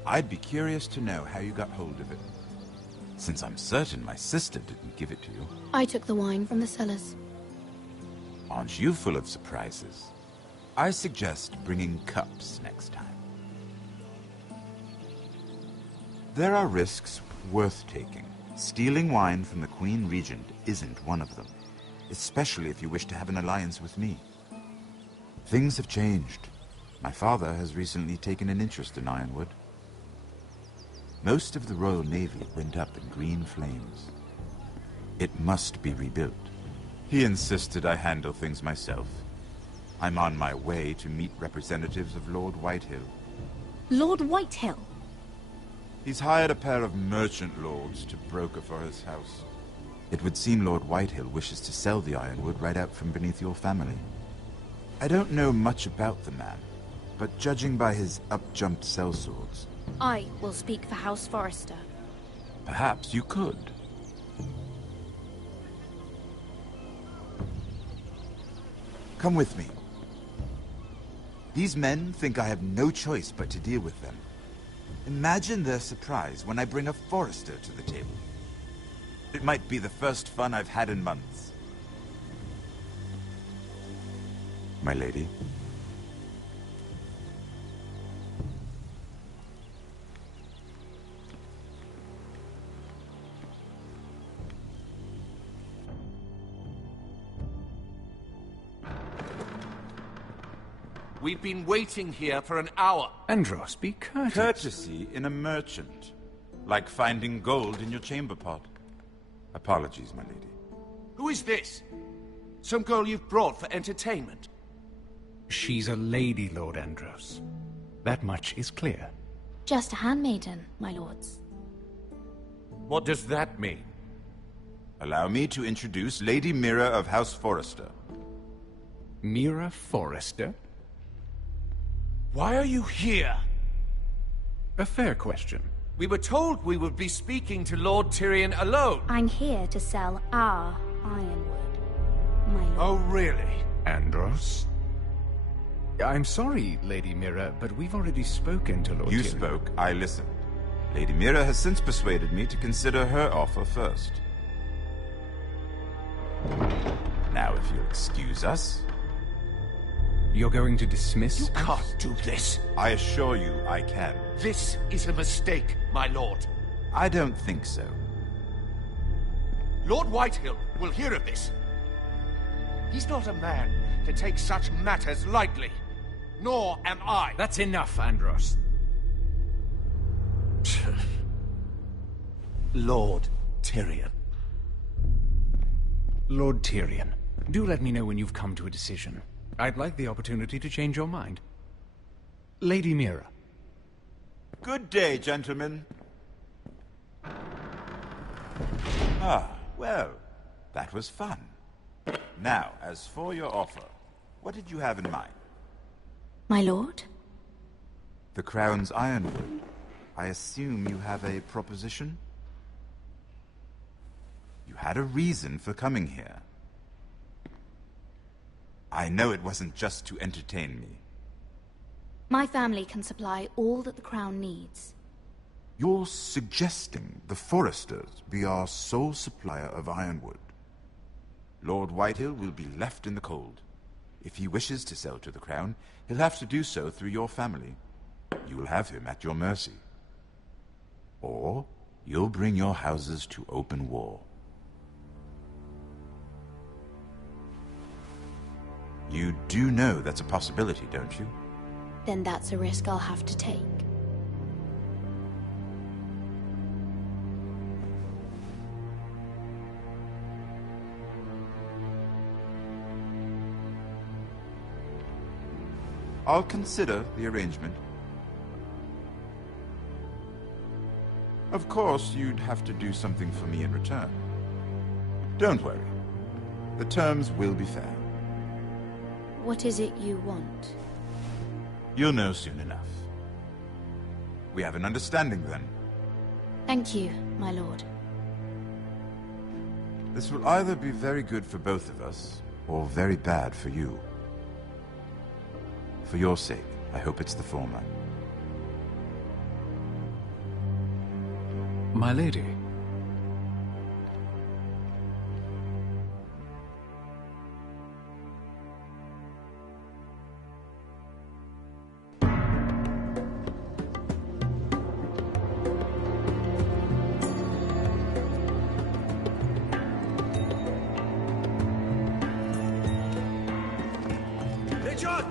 I'd be curious to know how you got hold of it, since I'm certain my sister didn't give it to you. I took the wine from the cellars. Aren't you full of surprises? I suggest bringing cups next time. There are risks worth taking. Stealing wine from the Queen Regent isn't one of them, especially if you wish to have an alliance with me. Things have changed. My father has recently taken an interest in Ironwood. Most of the Royal Navy went up in green flames. It must be rebuilt. He insisted I handle things myself. I'm on my way to meet representatives of Lord Whitehill. Lord Whitehill? He's hired a pair of merchant lords to broker for his house. It would seem Lord Whitehill wishes to sell the Ironwood right out from beneath your family. I don't know much about the man, but judging by his up-jumped sellswords, I will speak for House Forrester. perhaps you could. Come with me. These men think I have no choice but to deal with them. Imagine their surprise when I bring a Forrester to the table. It might be the first fun I've had in months. My lady. We've been waiting here for an hour. Andros, be courteous. Courtesy in a merchant. Like finding gold in your chamber pot. Apologies, my lady. Who is this? Some girl you've brought for entertainment? She's a lady, Lord Andros. That much is clear. Just a handmaiden, my lords. What does that mean? Allow me to introduce Lady Mira of House Forrester. Mira Forrester? Why are you here? A fair question. We were told we would be speaking to Lord Tyrion alone. I'm here to sell our ironwood, my lord. Oh, really? Andros? I'm sorry, Lady Mira, but we've already spoken to Lord You Tyrion. spoke, I listened. Lady Mira has since persuaded me to consider her offer first. Now, if you'll excuse us... You're going to dismiss You us? can't do this. I assure you I can. This is a mistake, my lord. I don't think so. Lord Whitehill will hear of this. He's not a man to take such matters lightly. Nor am I. That's enough, Andros. Lord Tyrion. Lord Tyrion, do let me know when you've come to a decision. I'd like the opportunity to change your mind. Lady Mira. Good day, gentlemen. Ah, well, that was fun. Now, as for your offer, what did you have in mind? My lord? The Crown's ironwood. I assume you have a proposition? You had a reason for coming here. I know it wasn't just to entertain me. My family can supply all that the Crown needs. You're suggesting the Forresters be our sole supplier of ironwood. Lord Whitehill will be left in the cold. If he wishes to sell to the Crown, he'll have to do so through your family. You will have him at your mercy. Or you'll bring your houses to open war. You do know that's a possibility, don't you? Then that's a risk I'll have to take. I'll consider the arrangement. Of course, you'd have to do something for me in return. Don't worry. The terms will be fair. What is it you want? You'll know soon enough. We have an understanding then. Thank you, my lord. This will either be very good for both of us, or very bad for you. For your sake, I hope it's the former. My lady. Richard!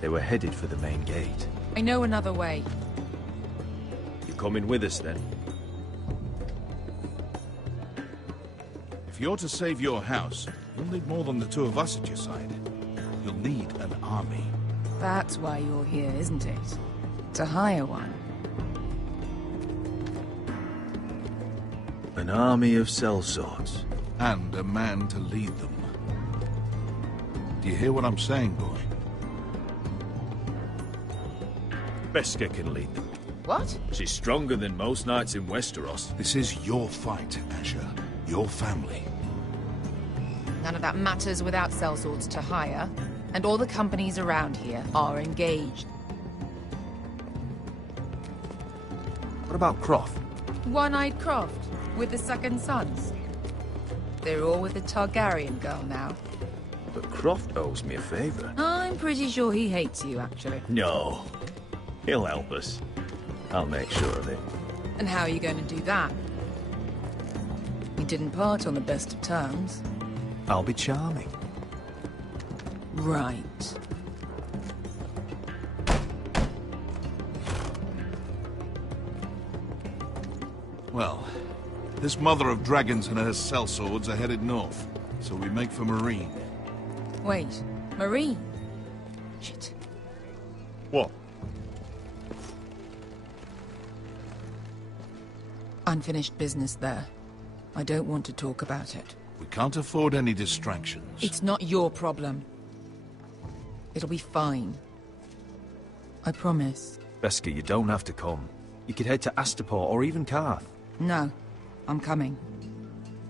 They were headed for the main gate. I know another way. coming with us, then? If you're to save your house, you'll need more than the two of us at your side. You'll need an army. That's why you're here, isn't it? To hire one. An army of sellswords. And a man to lead them. Do you hear what I'm saying, boy? Beskha can lead them. What? She's stronger than most knights in Westeros. This is your fight, Asher. Your family. None of that matters without sellswords to hire, and all the companies around here are engaged. What about Croft? One-eyed Croft, with the second sons. They're all with the Targaryen girl now. But Croft owes me a favor. I'm pretty sure he hates you, actually. No. He'll help us. I'll make sure of it. And how are you going to do that? You didn't part on the best of terms. I'll be charming. Right. Well, this mother of dragons and her sellswords are headed north, so we make for Marine. Wait, Marine? Shit. What? Unfinished business there. I don't want to talk about it. We can't afford any distractions. It's not your problem. It'll be fine. I promise. Beskha, you don't have to come. You could head to Astapor or even Karth. No, I'm coming.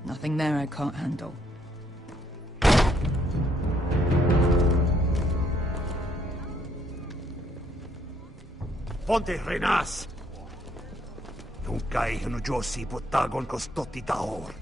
Nothing there I can't handle. Ponte Renas! Tunkai Hinujosi Potagon Kostoti Taor.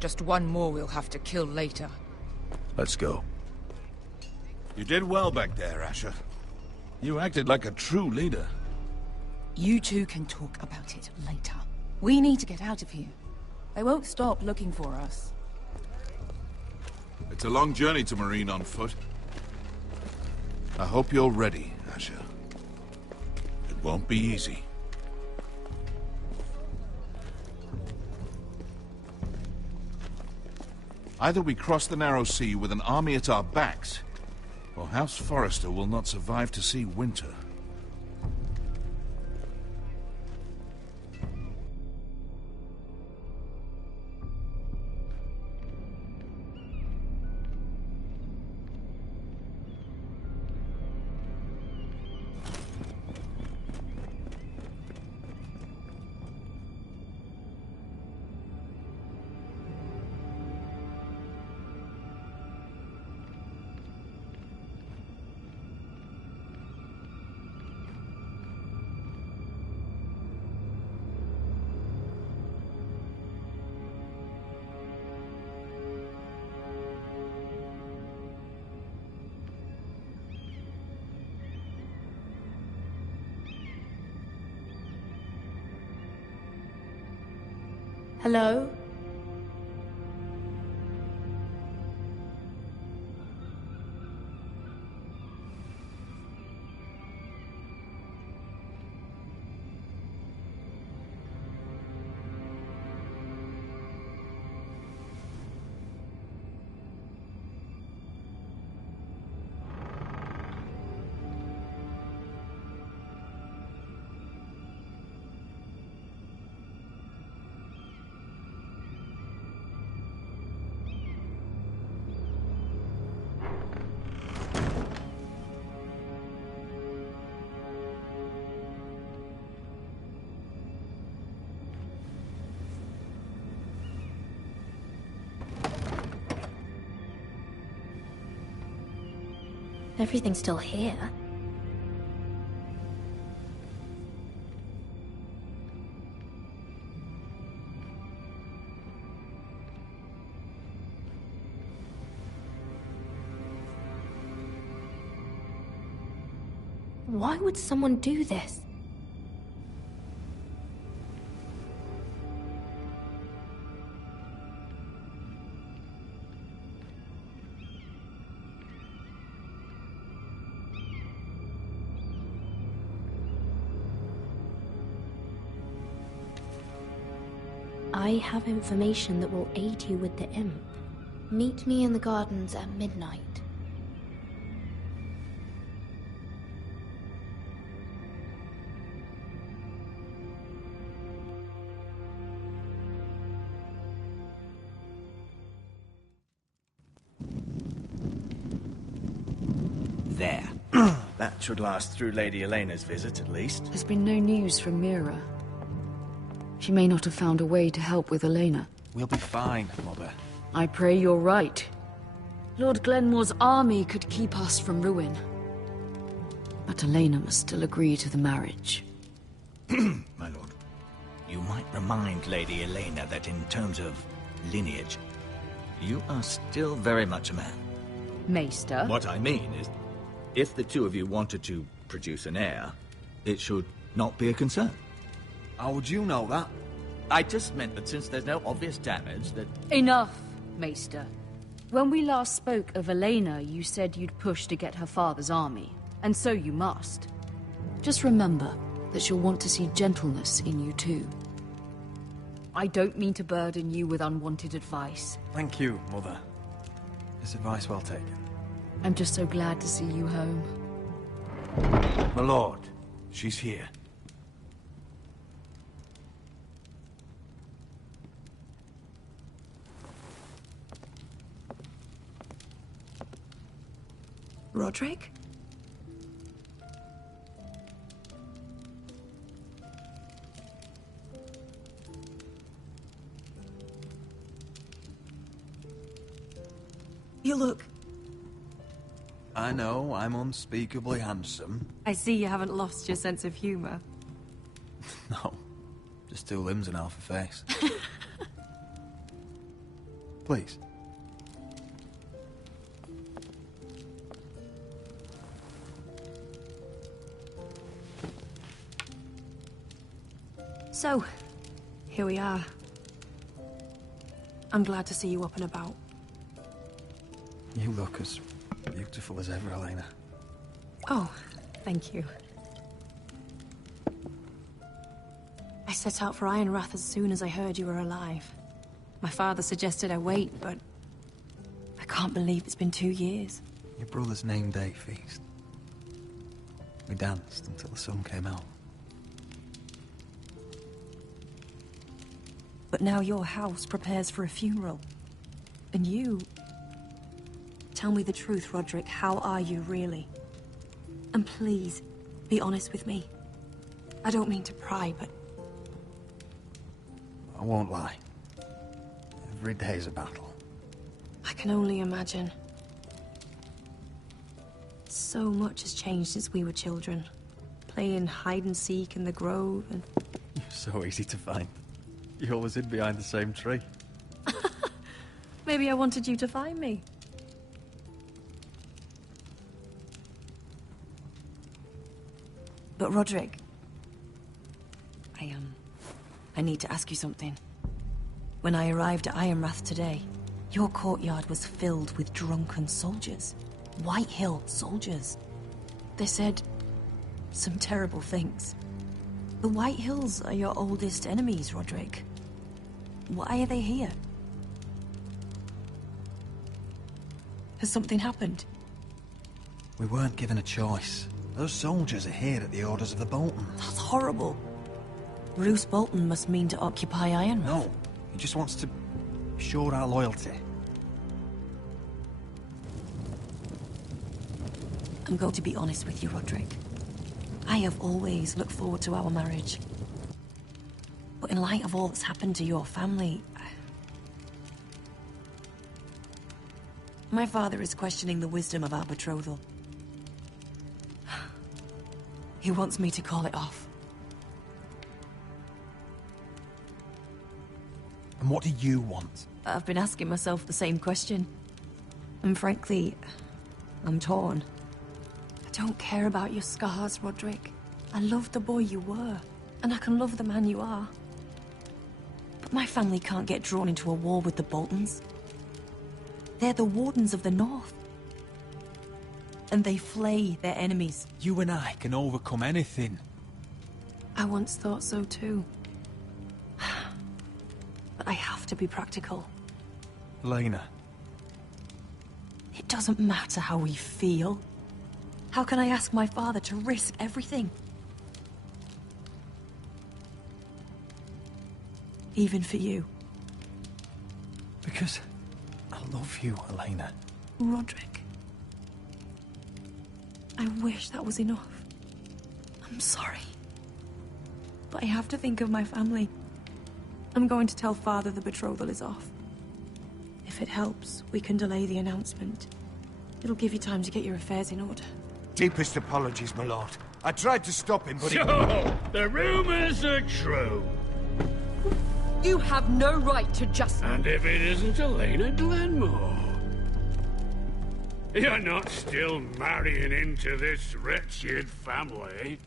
Just one more we'll have to kill later. Let's go. You did well back there, Asher. You acted like a true leader. You two can talk about it later. We need to get out of here. They won't stop looking for us. It's a long journey to Marine on foot. I hope you're ready, Asher. It won't be easy. Either we cross the narrow sea with an army at our backs, or House Forrester will not survive to see winter. Hello? Everything's still here. Why would someone do this? I have information that will aid you with the imp. Meet me in the gardens at midnight. There. That should last through Lady Elena's visit, at least. There's been no news from Mira. She may not have found a way to help with Elena. We'll be fine, Mother. I pray you're right. Lord Glenmore's army could keep us from ruin. But Elena must still agree to the marriage. My lord, you might remind Lady Elena that in terms of lineage, you are still very much a man. Maester? What I mean is, if the two of you wanted to produce an heir, it should not be a concern. How would you know that? I just meant that since there's no obvious damage, that... Enough, Maester. When we last spoke of Elena, you said you'd push to get her father's army. And so you must. Just remember that she'll want to see gentleness in you too. I don't mean to burden you with unwanted advice. Thank you, Mother. This advice well taken. I'm just so glad to see you home. My lord, she's here. Roderick? You look... I know, I'm unspeakably handsome. I see you haven't lost your sense of humor. No, just two limbs and half a face. Please. So, here we are. I'm glad to see you up and about. You look as beautiful as ever, Elena. Oh, thank you. I set out for Ironrath as soon as I heard you were alive. My father suggested I wait, but I can't believe it's been 2 years. Your brother's name day feast. We danced until the sun came out. But now your house prepares for a funeral. And you... Tell me the truth, Roderick. How are you, really? And please, be honest with me. I don't mean to pry, but... I won't lie. Every day's a battle. I can only imagine. So much has changed since we were children. Playing hide-and-seek in the grove and... You're so easy to find. You always hid behind the same tree. Maybe I wanted you to find me. But Roderick... I need to ask you something. When I arrived at Ironrath today, your courtyard was filled with drunken soldiers. White Hill soldiers. They said some terrible things. The White Hills are your oldest enemies, Roderick. Why are they here? Has something happened? We weren't given a choice. Those soldiers are here at the orders of the Boltons. That's horrible. Roose Bolton must mean to occupy Ironrath. No, he just wants to assure our loyalty. I'm going to be honest with you, Roderick. I have always looked forward to our marriage. But in light of all that's happened to your family... My father is questioning the wisdom of our betrothal. He wants me to call it off. And what do you want? I've been asking myself the same question. And frankly, I'm torn. I don't care about your scars, Roderick. I love the boy you were, and I can love the man you are. But my family can't get drawn into a war with the Boltons. They're the Wardens of the North. And they flay their enemies. You and I can overcome anything. I once thought so too. But I have to be practical. Lena. It doesn't matter how we feel. How can I ask my father to risk everything? Even for you. Because I love you, Elena. Roderick. I wish that was enough. I'm sorry. But I have to think of my family. I'm going to tell Father the betrothal is off. If it helps, we can delay the announcement. It'll give you time to get your affairs in order. Deepest apologies, my lord. I tried to stop him, but So, the rumors are true. You have no right to just... And if it isn't Elena Glenmore? You're not still marrying into this wretched family?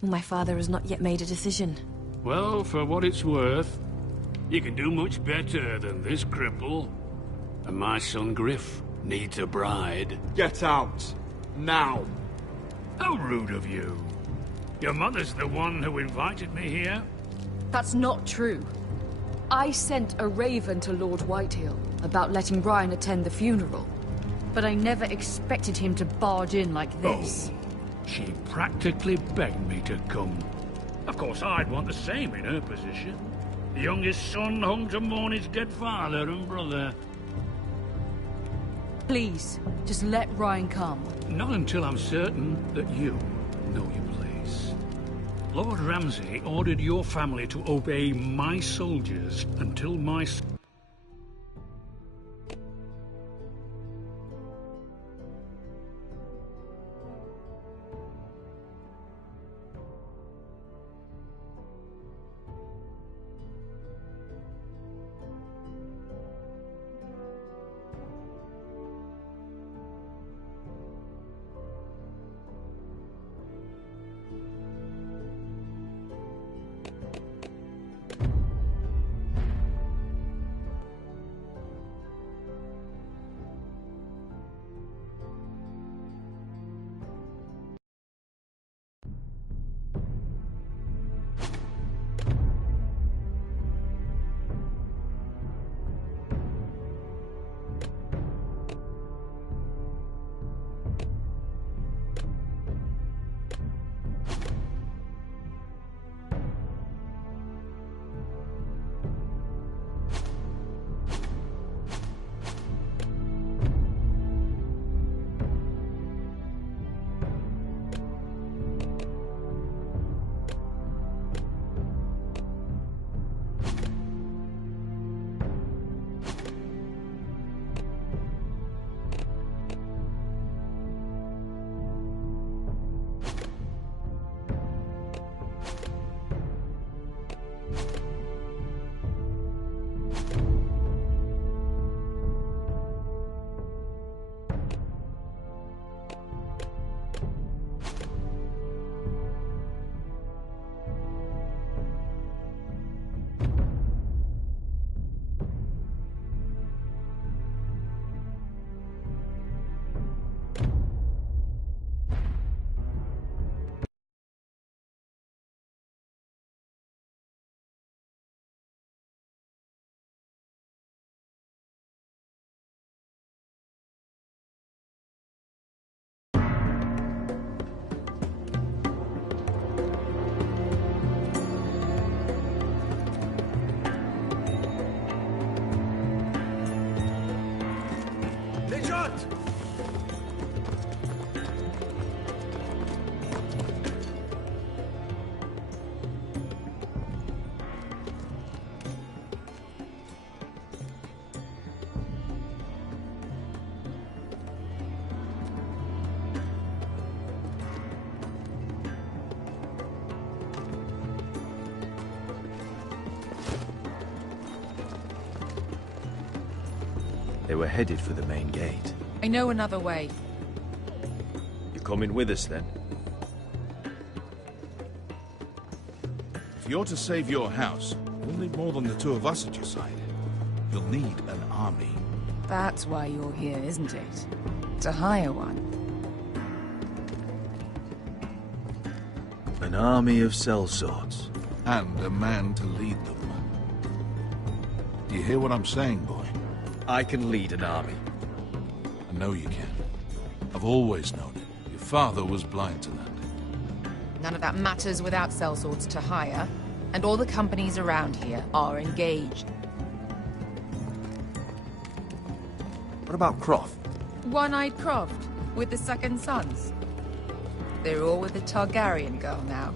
My father has not yet made a decision. Well, for what it's worth, you can do much better than this cripple. And my son Griff needs a bride. Get out. Now. How rude of you. Your mother's the one who invited me here? That's not true. I sent a raven to Lord Whitehill about letting Ryan attend the funeral. But I never expected him to barge in like this. Oh, she practically begged me to come. Of course, I'd want the same in her position. The youngest son home to mourn his dead father and brother. Please, just let Ryan come. Not until I'm certain that you know your place. Lord Ramsay ordered your family to obey my soldiers until my... They were headed for the main gate. I know another way. You coming with us, then? If you're to save your house, you'll need more than the two of us at your side. You'll need an army. That's why you're here, isn't it? To hire one. An army of sellswords. And a man to lead them. Do you hear what I'm saying, boy? I can lead an army. I know you can. I've always known it. Your father was blind to that. None of that matters without sellswords to hire, and all the companies around here are engaged. What about Croft? One-eyed Croft, with the second sons. They're all with the Targaryen girl now.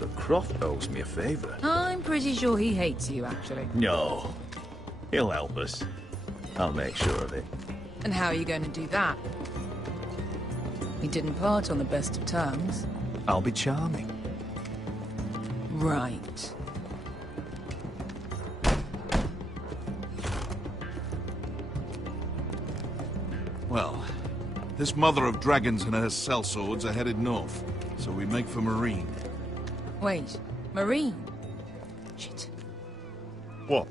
But Croft owes me a favor. I'm pretty sure he hates you, actually. No. He'll help us. I'll make sure of it. And how are you going to do that? We didn't part on the best of terms. I'll be charming. Right. Well, this mother of dragons and her sellswords are headed north, so we make for Marine. Wait, Marine? Shit. What?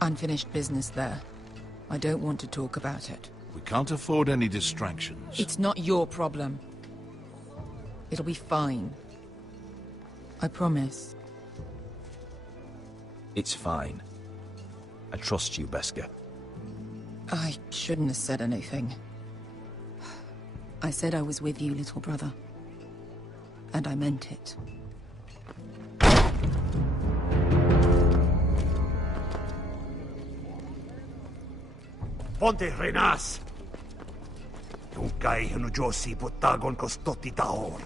Unfinished business there. I don't want to talk about it. We can't afford any distractions. It's not your problem. It'll be fine. I promise. It's fine. I trust you, Beskha. I shouldn't have said anything. I said I was with you, little brother. And I meant it. Ponte Renas! Yung kay Hanujosi putagon ko stoti taor.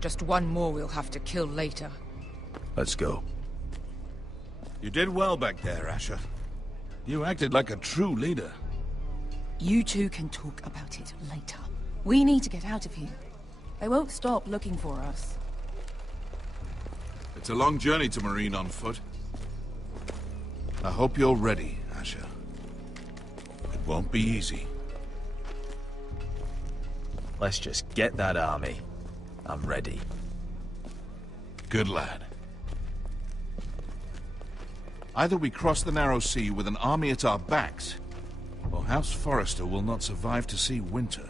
Just one more we'll have to kill later. Let's go. You did well back there, Asher. You acted like a true leader. You two can talk about it later. We need to get out of here. They won't stop looking for us. It's a long journey to Marine on foot. I hope you're ready, Asher. It won't be easy. Let's just get that army. I'm ready. Good lad. Either we cross the narrow sea with an army at our backs, or House Forrester will not survive to see winter.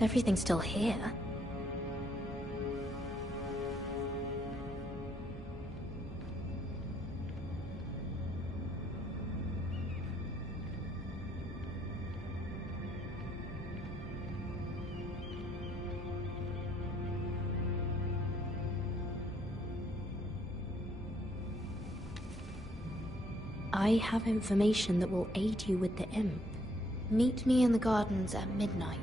Everything's still here. I have information that will aid you with the imp. Meet me in the gardens at midnight.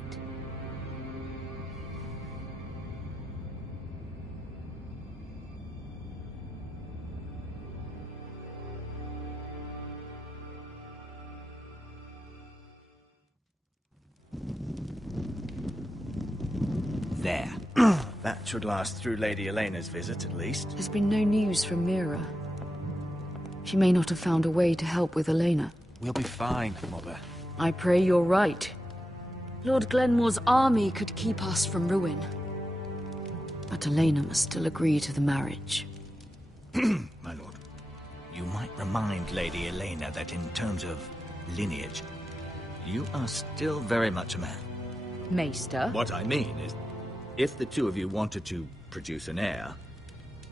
There. That should last through Lady Elena's visit, at least. There's been no news from Mira. She may not have found a way to help with Elena. We'll be fine, Mother. I pray you're right. Lord Glenmore's army could keep us from ruin. But Elena must still agree to the marriage. My lord, you might remind Lady Elena that in terms of lineage, you are still very much a man. Maester? What I mean is, if the two of you wanted to produce an heir,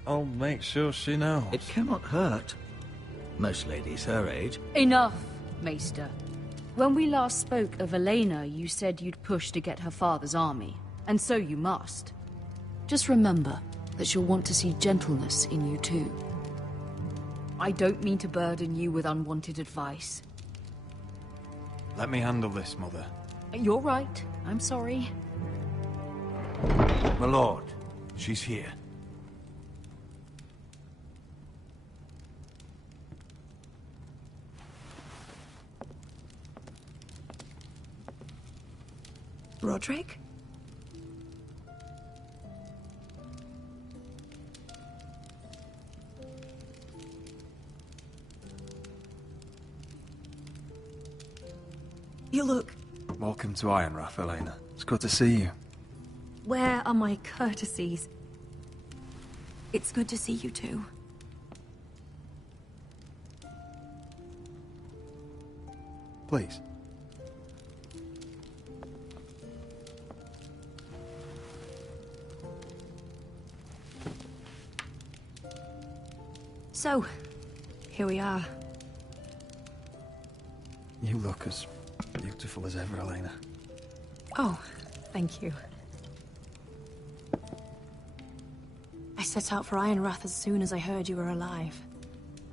I'll make sure she knows. it cannot hurt. Most ladies her age. Enough, Maester. When we last spoke of Elena, you said you'd push to get her father's army. And so you must. Just remember that she'll want to see gentleness in you too. I don't mean to burden you with unwanted advice. Let me handle this, Mother. You're right. I'm sorry. My lord, she's here. Roderick? You look... Welcome to Ironrath, Elena. It's good to see you. Where are my courtesies? It's good to see you too. Please. So, here we are. You look as beautiful as ever, Elena. Oh, thank you. I set out for Ironrath as soon as I heard you were alive.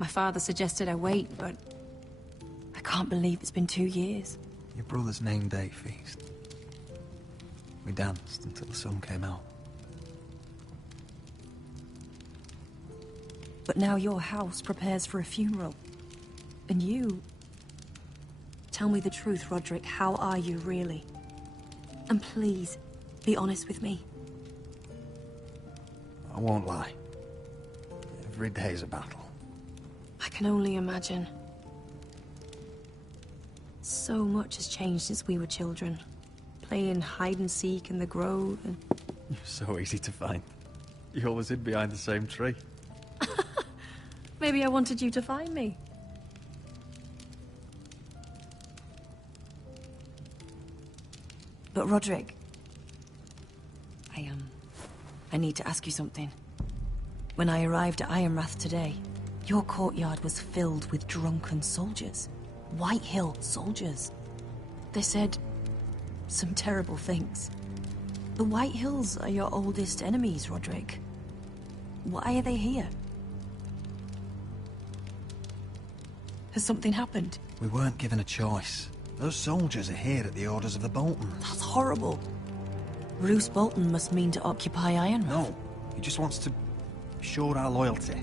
My father suggested I wait, but I can't believe it's been 2 years. Your brother's name day feast. We danced until the sun came out. But now your house prepares for a funeral. And you... Tell me the truth, Roderick. How are you, really? And please, be honest with me. I won't lie. Every day's a battle. I can only imagine. So much has changed since we were children. Playing hide-and-seek in the grove and... You're so easy to find. You always hid behind the same tree. Maybe I wanted you to find me. But Roderick... I need to ask you something. When I arrived at Ironrath today, your courtyard was filled with drunken soldiers. White Hill soldiers. They said some terrible things. The White Hills are your oldest enemies, Roderick. Why are they here? Has something happened? We weren't given a choice. Those soldiers are here at the orders of the Boltons. That's horrible. Roose Bolton must mean to occupy Ironrath. No, he just wants to show our loyalty.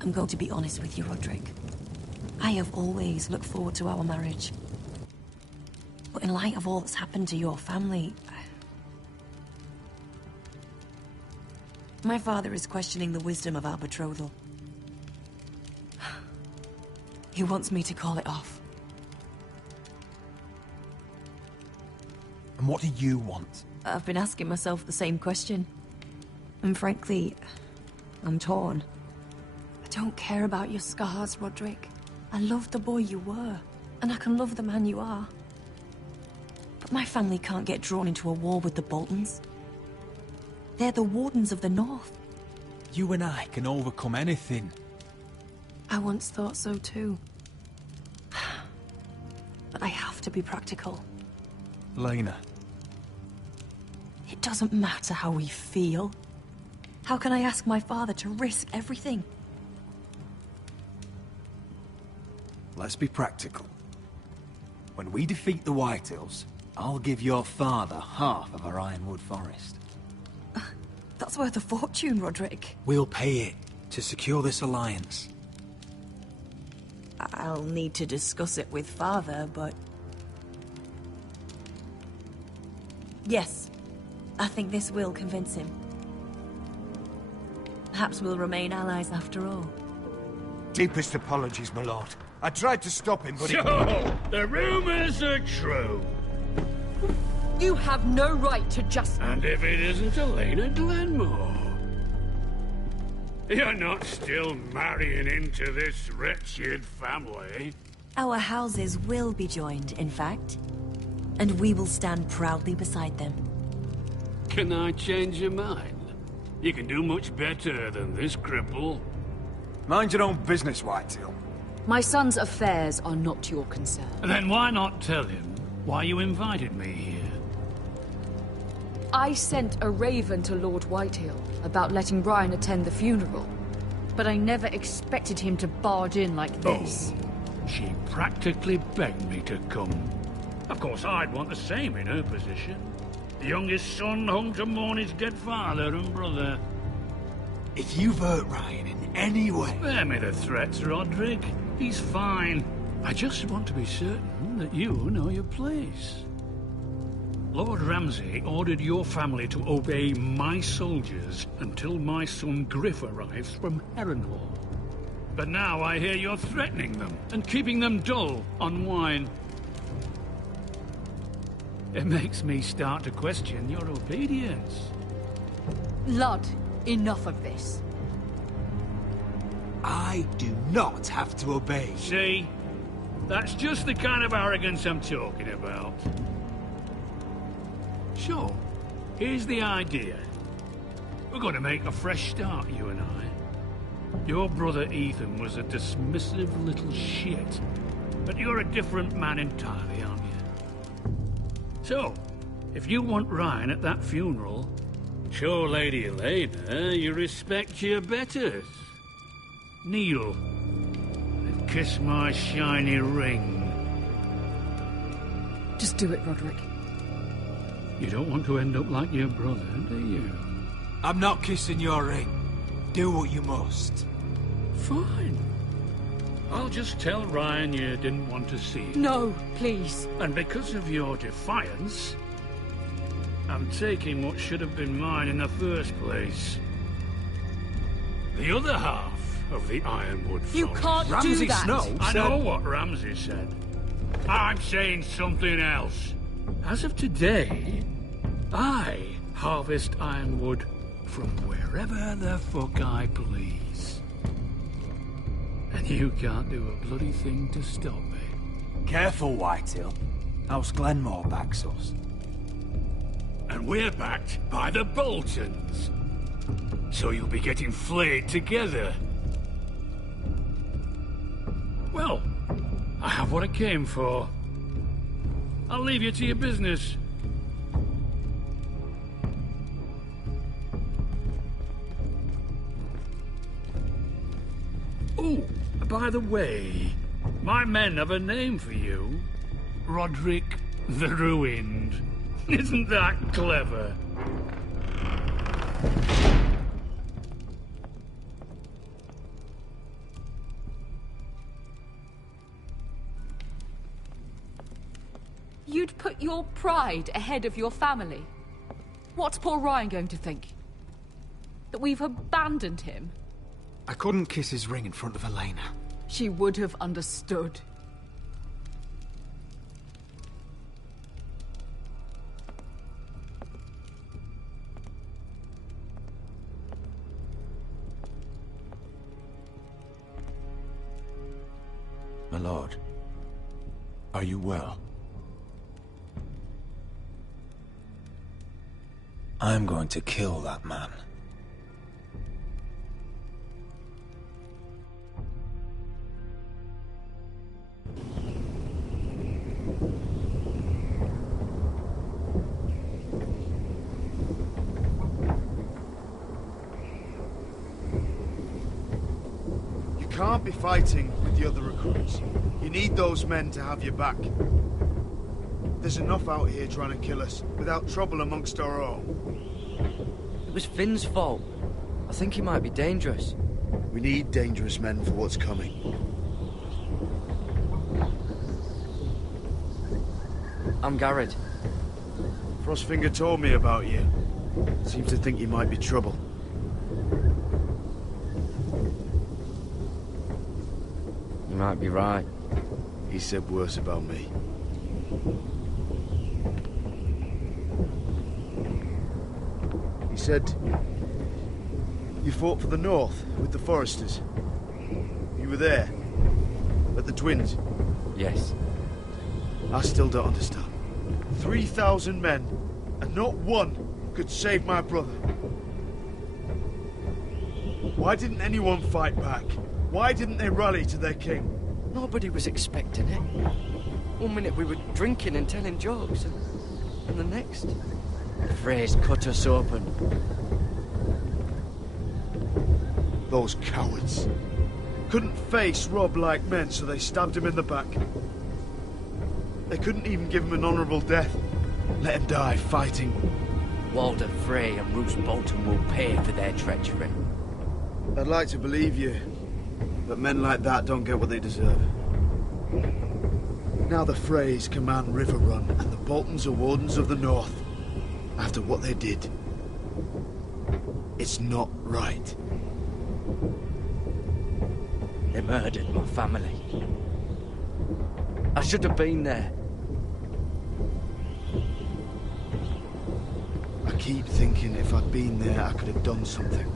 I'm going to be honest with you, Roderick. I have always looked forward to our marriage. But in light of all that's happened to your family... My father is questioning the wisdom of our betrothal. He wants me to call it off. And what do you want? I've been asking myself the same question. And frankly, I'm torn. I don't care about your scars, Roderick. I love the boy you were, and I can love the man you are. But my family can't get drawn into a war with the Boltons. They're the Wardens of the North. You and I can overcome anything. I once thought so too. But I have to be practical. Lena. It doesn't matter how we feel. How can I ask my father to risk everything? Let's be practical. When we defeat the Whitehills, I'll give your father half of our Ironwood Forest. That's worth a fortune, Roderick. We'll pay it to secure this alliance. I'll need to discuss it with father, but... Yes, I think this will convince him. Perhaps we'll remain allies after all. Deepest apologies, my lord. I tried to stop him, but So, the rumors are true. You have no right to just... And if it isn't Elena Glenmore? You're not still marrying into this wretched family. Our houses will be joined, in fact. And we will stand proudly beside them. Can I change your mind? You can do much better than this cripple. Mind your own business, Whitetail. My son's affairs are not your concern. Then why not tell him why you invited me here? I sent a raven to Lord Whitehill about letting Ryan attend the funeral. But I never expected him to barge in like this. Oh, she practically begged me to come. Of course, I'd want the same in her position. The youngest son home to mourn his dead father and brother. If you've hurt Ryan in any way... Spare me the threats, Roderick. He's fine. I just want to be certain that you know your place. Lord Ramsay ordered your family to obey my soldiers until my son Griff arrives from Harrenhal. But now I hear you're threatening them and keeping them dull on wine. It makes me start to question your obedience. Lud, enough of this. I do not have to obey. See? That's just the kind of arrogance I'm talking about. So, here's the idea. We're going to make a fresh start, you and I. Your brother Ethan was a dismissive little shit. But you're a different man entirely, aren't you? So, if you want Ryan at that funeral, show Lady Elena you respect your betters. Kneel and kiss my shiny ring. Just do it, Roderick. You don't want to end up like your brother, do you? I'm not kissing your ring. Do what you must. Fine. I'll just tell Ryan you didn't want to see him. No, please. And because of your defiance, I'm taking what should have been mine in the first place. The other half of the Ironwood Forest. You can't do that! Snow I said... know what Ramsay said. I'm saying something else. As of today, I harvest ironwood from wherever the fuck I please. And you can't do a bloody thing to stop me. Careful, Whitehill. House Glenmore backs us. And we're backed by the Boltons. So you'll be getting flayed together. Well, I have what I came for. I'll leave you to your business. Oh, by the way, my men have a name for you. Roderick the Ruined. Isn't that clever? You'd put your pride ahead of your family. What's poor Ryan going to think? That we've abandoned him? I couldn't kiss his ring in front of Elena. She would have understood. My lord, are you well? I'm going to kill that man. can't be fighting with the other recruits. You need those men to have your back. There's enough out here trying to kill us, without trouble amongst our own. It was Finn's fault. I think he might be dangerous. We need dangerous men for what's coming. I'm Garrett. Frostfinger told me about you. Seems to think you might be trouble. You might be right. He said worse about me. He said you fought for the North with the Foresters. You were there, at the Twins. Yes. I still don't understand. 3,000 men, and not one could save my brother. Why didn't anyone fight back? Why didn't they rally to their king? Nobody was expecting it. One minute we were drinking and telling jokes, and the next, the Freys cut us open. Those cowards. Couldn't face Rob like men, so they stabbed him in the back. They couldn't even give him an honourable death. Let him die fighting. Walder Frey and Roose Bolton will pay for their treachery. I'd like to believe you, but men like that don't get what they deserve. Now the Freys command Riverrun, and the Boltons are Wardens of the North. After what they did. It's not right. They murdered my family. I should have been there. I keep thinking if I'd been there, I could have done something.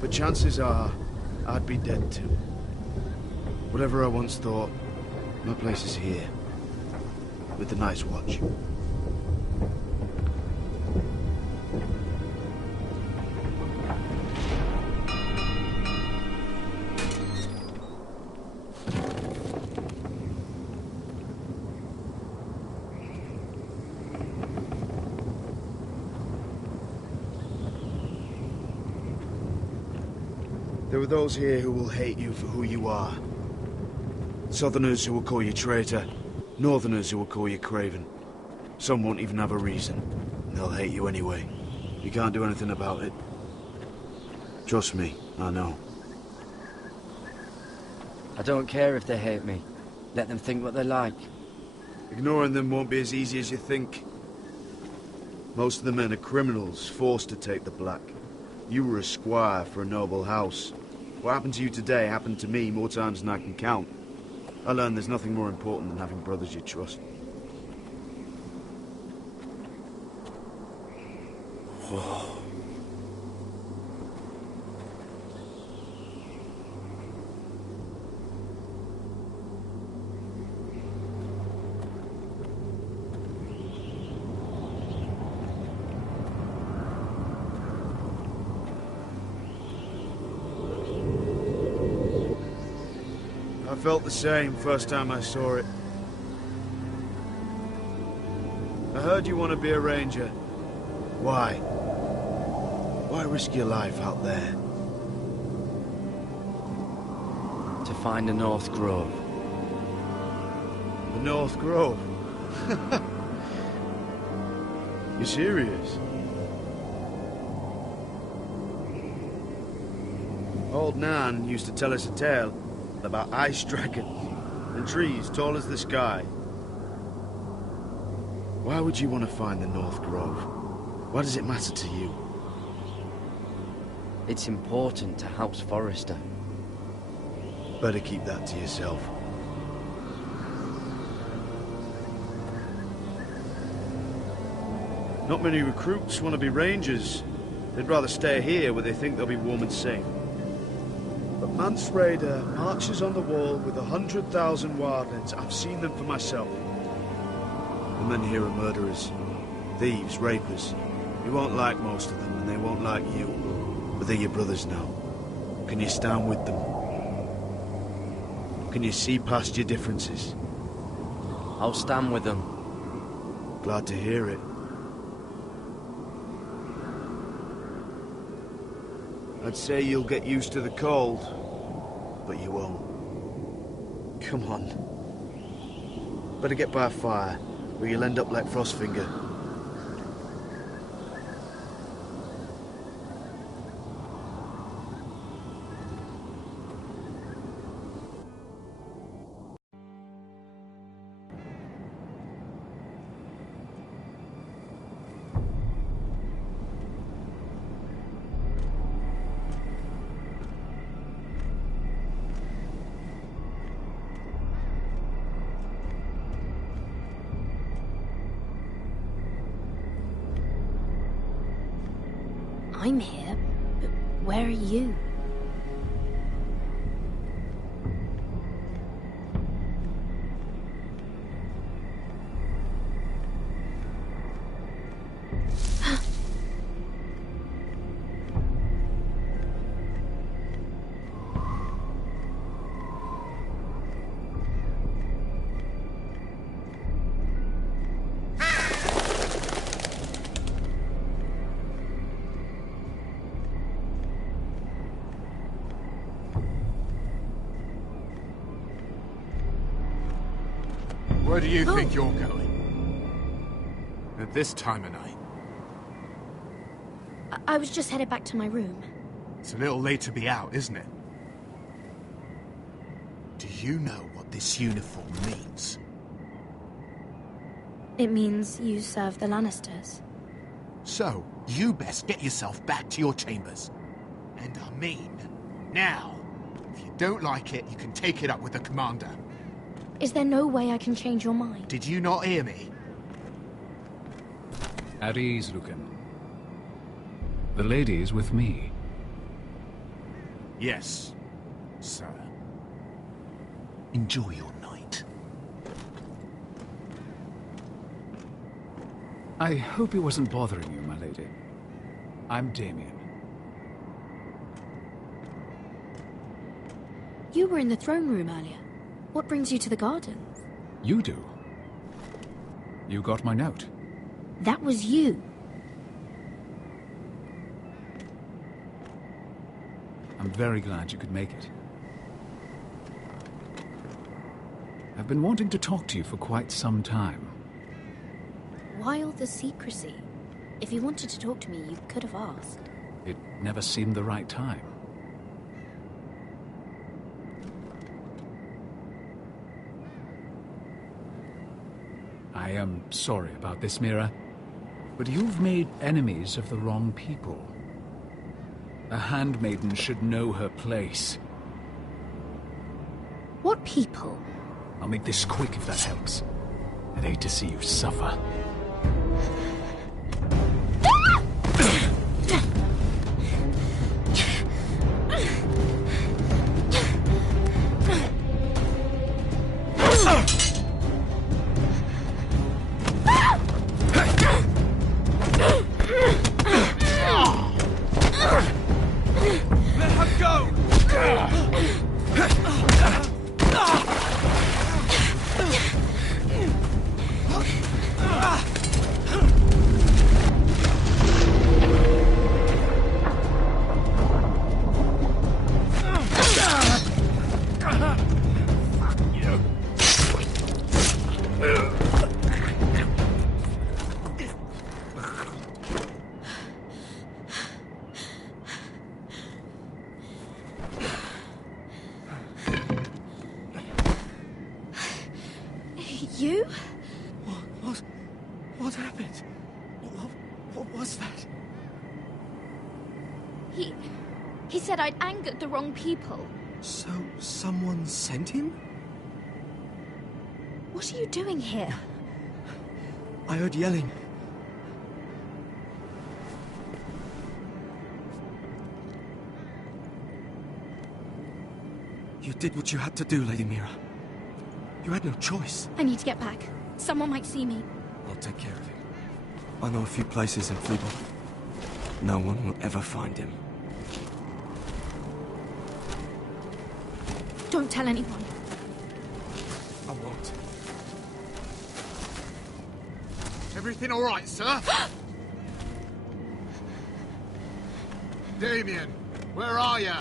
But chances are, I'd be dead too. Whatever I once thought, my place is here. With the Night's Watch. There are those here who will hate you for who you are. Southerners who will call you traitor. Northerners who will call you craven. Some won't even have a reason. And they'll hate you anyway. You can't do anything about it. Trust me, I know. I don't care if they hate me. Let them think what they like. Ignoring them won't be as easy as you think. Most of the men are criminals, forced to take the black. You were a squire for a noble house. What happened to you today happened to me more times than I can count. I learned there's nothing more important than having brothers you trust. Whoa. I felt the same first time I saw it. I heard you want to be a ranger. Why? Why risk your life out there? To find the North Grove. The North Grove? You serious? Old Nan used to tell us a tale about ice dragons and trees tall as the sky. Why would you want to find the North Grove? Why does it matter to you? It's important to House Forrester. Better keep that to yourself. Not many recruits want to be rangers. They'd rather stay here where they think they'll be warm and safe. But Mance Raider marches on the wall with 100,000 wildlings. I've seen them for myself. The men here are murderers, thieves, rapers. You won't like most of them, and they won't like you. But they're your brothers now. Can you stand with them? Can you see past your differences? I'll stand with them. Glad to hear it. I'd say you'll get used to the cold. but you won't. Come on. Better get by a fire, or you'll end up like Frostfinger. I'm here, but where are you? Where do you think you're going? At this time of night? I was just headed back to my room. It's a little late to be out, isn't it? Do you know what this uniform means? It means you serve the Lannisters. So, you best get yourself back to your chambers. And I mean, now. If you don't like it, you can take it up with the commander. Is there no way I can change your mind? Did you not hear me? At ease, Lucan. The lady is with me. Yes, sir. Enjoy your night. I hope it wasn't bothering you, my lady. I'm Damien. You were in the throne room earlier. What brings you to the gardens? You do. You got my note. That was you. I'm very glad you could make it. I've been wanting to talk to you for quite some time. Why all the secrecy? If you wanted to talk to me, you could have asked. It never seemed the right time. I am sorry about this, Mira, but you've made enemies of the wrong people. A handmaiden should know her place. What people? I'll make this quick if that helps. I'd hate to see you suffer. You? What happened? What was that? He said I'd angered the wrong people. So, someone sent him? What are you doing here? I heard yelling. You did what you had to do, Lady Mira. You had no choice. I need to get back. Someone might see me. I'll take care of him. I know a few places in Fleabot. No one will ever find him. Don't tell anyone. I won't. Everything all right, sir? Damien, where are you?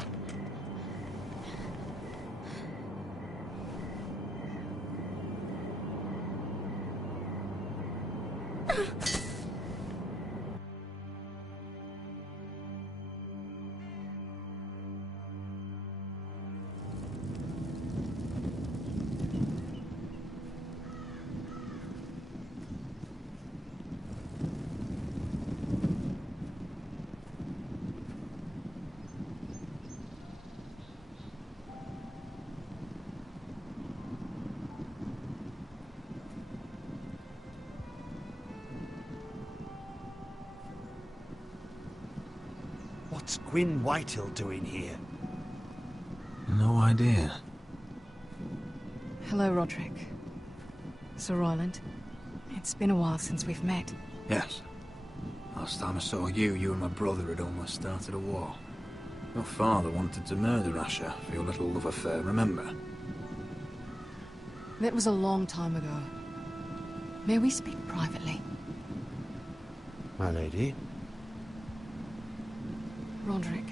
What's Gwyn Whitehill doing here? No idea. Hello, Roderick. Sir Royland. It's been a while since we've met. Yes. Last time I saw you, you and my brother had almost started a war. Your father wanted to murder Asher for your little love affair, remember? That was a long time ago. May we speak privately? My lady? Roderick.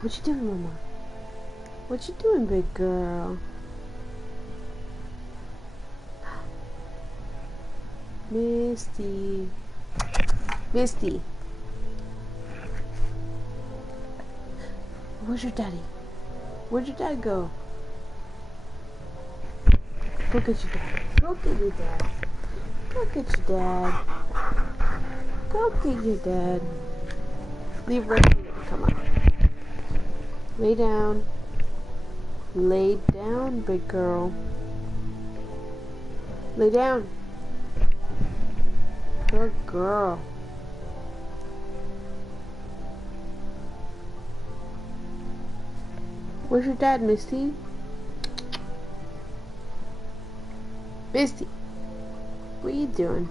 What you doing, Mama? What you doing, big girl? Misty. Misty. Where's your daddy? Where'd your dad go? Go get your dad. Go get your dad. Go get your dad. Go get your dad. Leave right here. Come on. Lay down. Lay down, big girl. Lay down. Good girl. Where's your dad, Misty? Misty, what are you doing?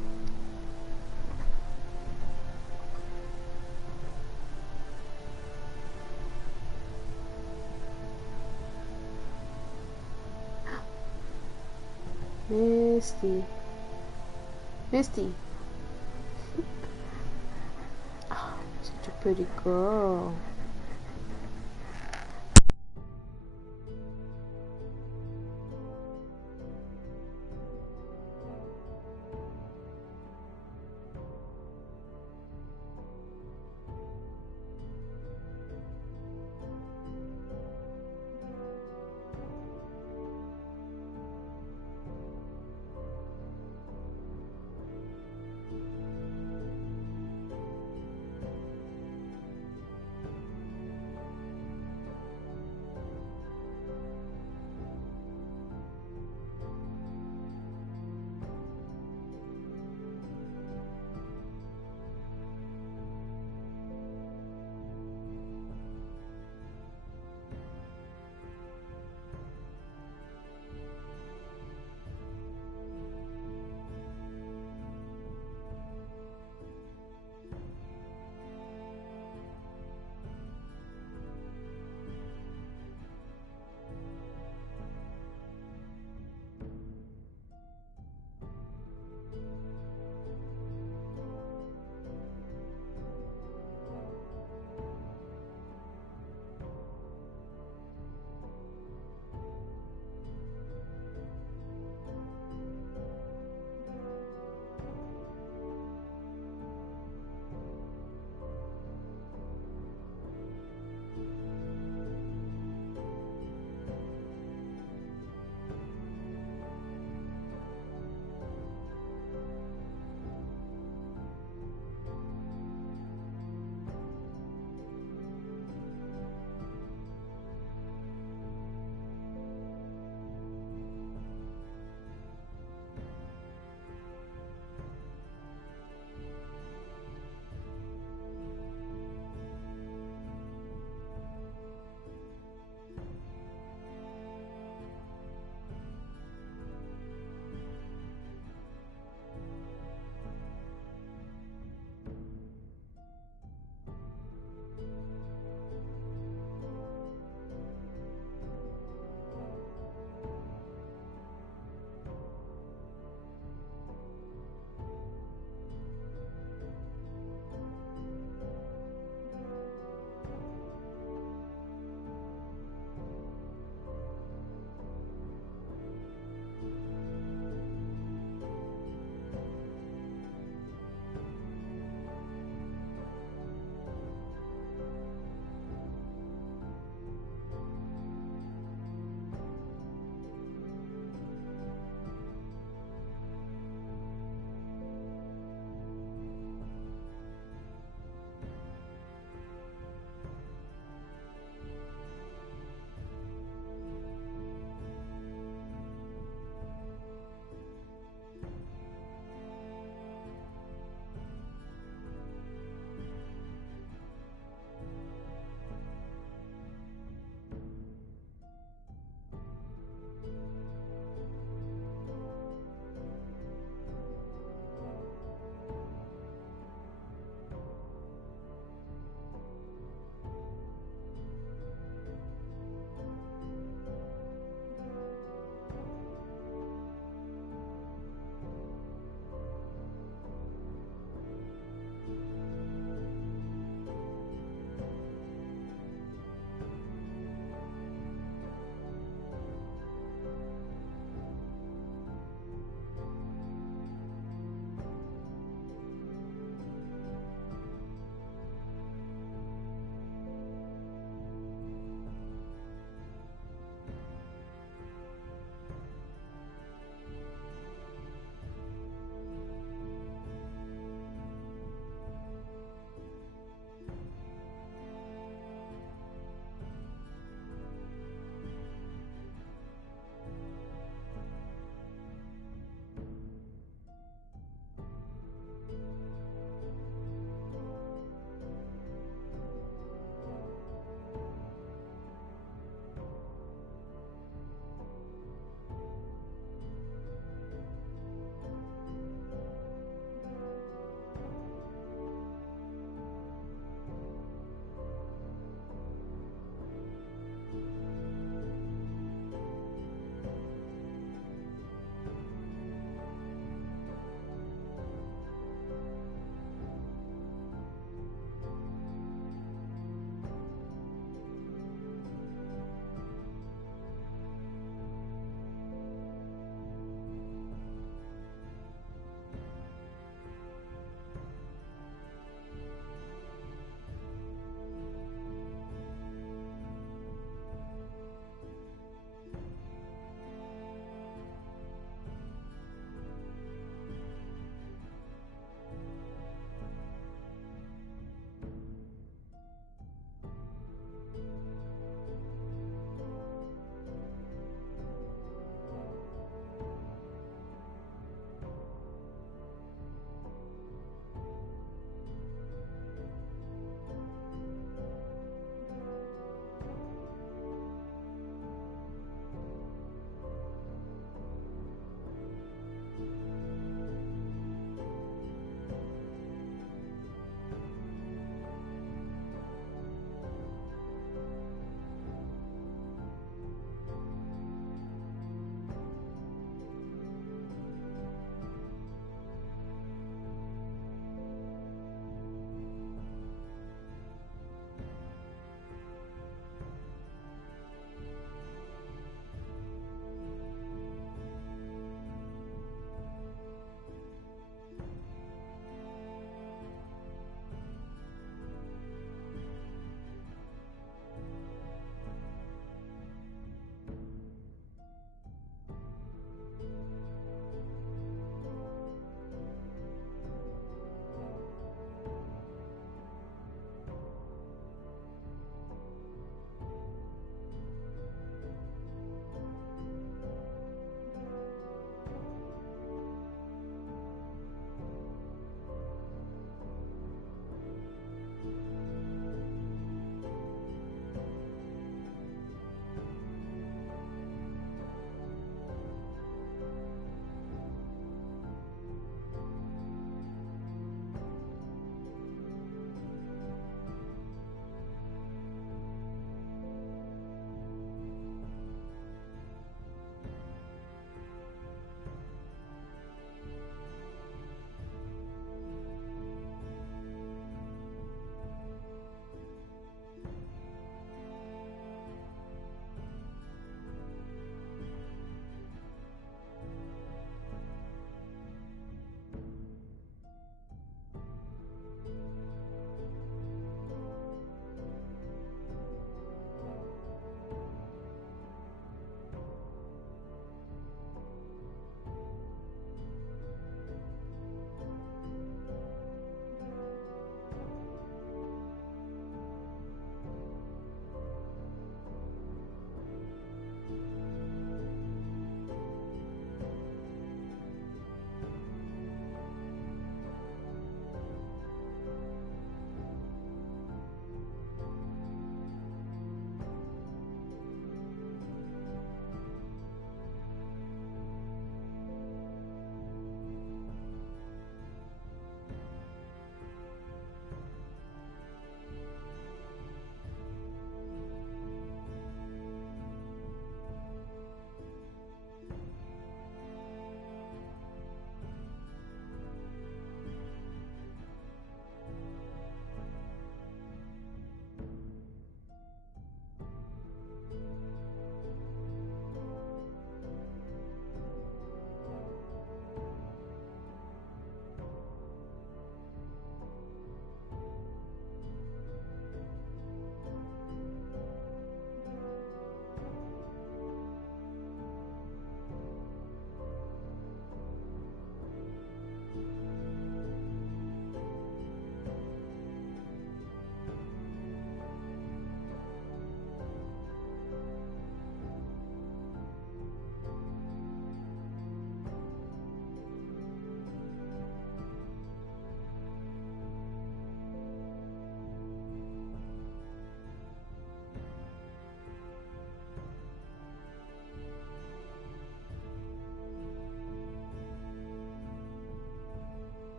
Misty. Misty. Oh, such a pretty girl.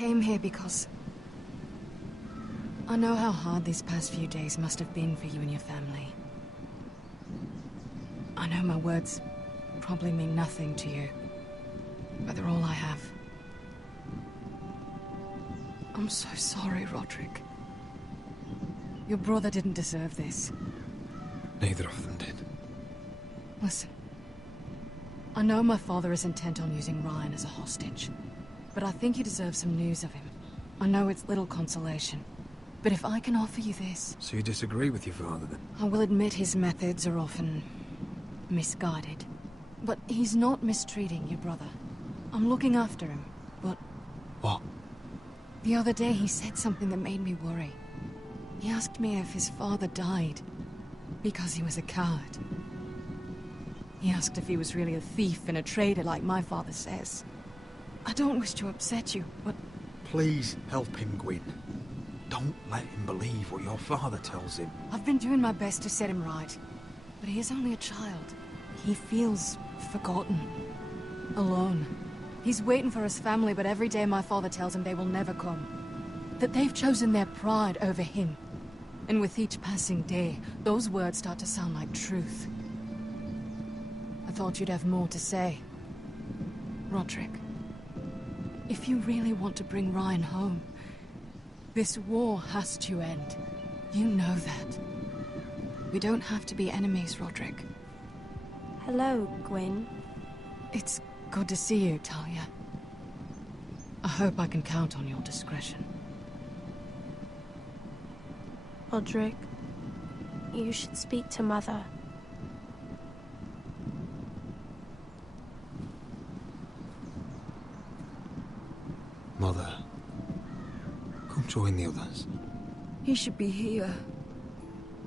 came here because I know how hard these past few days must have been for you and your family. I know my words probably mean nothing to you, but they're all I have. I'm so sorry, Roderick. Your brother didn't deserve this. Neither of them did. Listen. I know my father is intent on using Ryan as a hostage, but I think you deserve some news of him. I know it's little consolation, but if I can offer you this... So you disagree with your father, then? I will admit his methods are often misguided, but he's not mistreating your brother. I'm looking after him, but... What? The other day he said something that made me worry. He asked me if his father died because he was a coward. He asked if he was really a thief and a traitor like my father says. I don't wish to upset you, but... Please help him, Gwyn. Don't let him believe what your father tells him. I've been doing my best to set him right, but he is only a child. He feels forgotten, alone. He's waiting for his family, but every day my father tells him they will never come. That they've chosen their pride over him. And with each passing day, those words start to sound like truth. I thought you'd have more to say. Roderick, if you really want to bring Ryan home, this war has to end. You know that. We don't have to be enemies, Roderick. Hello, Gwyn. It's good to see you, Talia. I hope I can count on your discretion. Roderick, you should speak to Mother. Mother, come join the others. He should be here.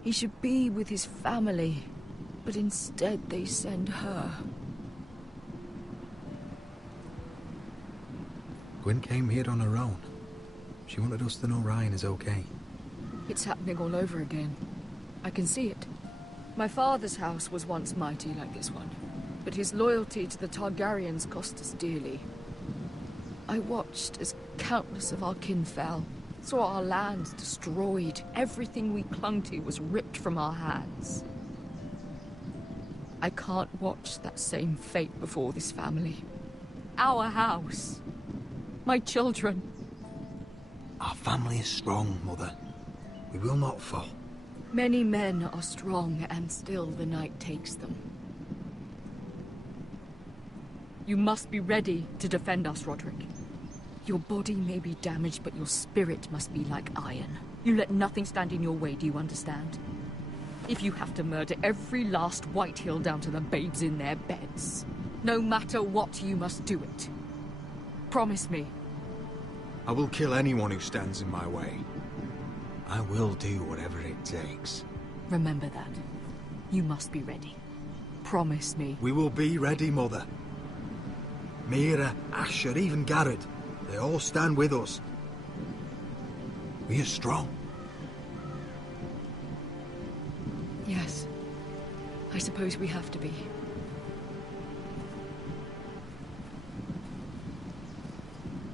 He should be with his family. But instead they send her. Gwyn came here on her own. She wanted us to know Ryan is okay. It's happening all over again. I can see it. My father's house was once mighty like this one, but his loyalty to the Targaryens cost us dearly. I watched as countless of our kin fell, saw our lands destroyed, everything we clung to was ripped from our hands. I can't watch that same fate before this family. Our house. My children. Our family is strong, Mother. We will not fall. Many men are strong, and still the night takes them. You must be ready to defend us, Roderick. Your body may be damaged, but your spirit must be like iron. You let nothing stand in your way, do you understand? If you have to murder every last Whitehill down to the babes in their beds, no matter what, you must do it. Promise me. I will kill anyone who stands in my way. I will do whatever it takes. Remember that. You must be ready. Promise me. We will be ready, Mother. Mira, Asher, even Garrett. They all stand with us. We are strong. Yes. I suppose we have to be.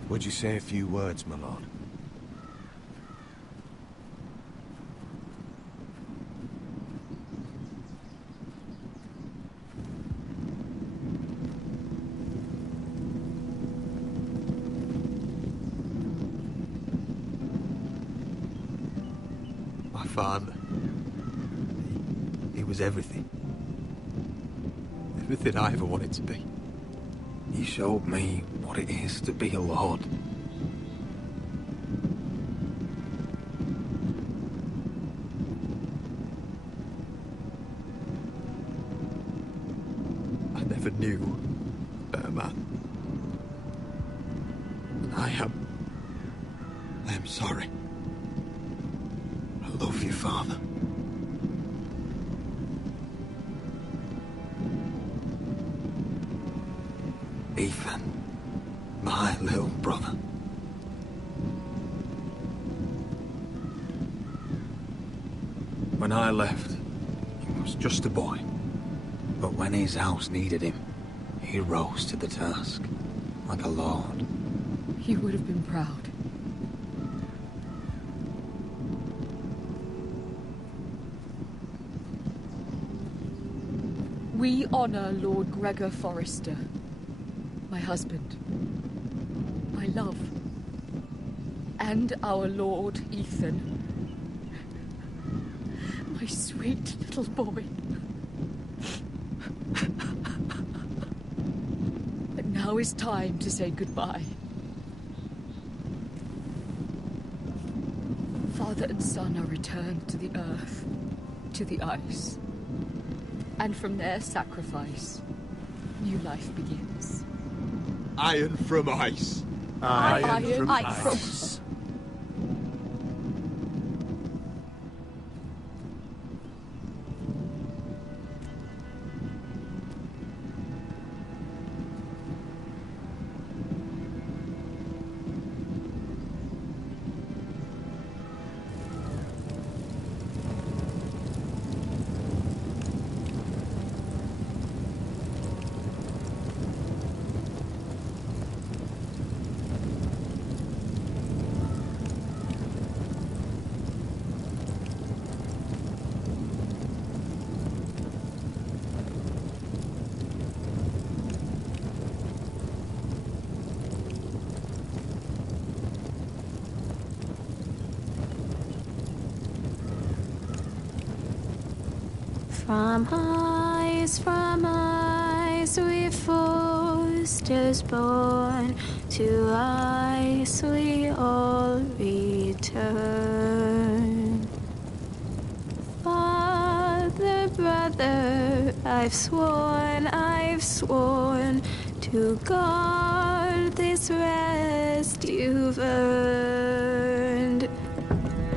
Would you say a few words, my lord? My father. He was everything. Everything I ever wanted to be. He showed me what it is to be a lord. I never knew a better man. And I am sorry. I love you, Father. Ethan, my little brother. When I left, he was just a boy. But when his house needed him, he rose to the task, like a lord. He would have been proud. We honor Lord Gregor Forrester, my husband, my love, and our Lord Ethan, my sweet little boy. But now is time to say goodbye. Father and son are returned to the earth, to the ice. And from their sacrifice, new life begins. Iron from ice. Iron from ice. ice. From ice we Forsters born, to ice we all return. Father, brother, I've sworn to guard this rest you've earned.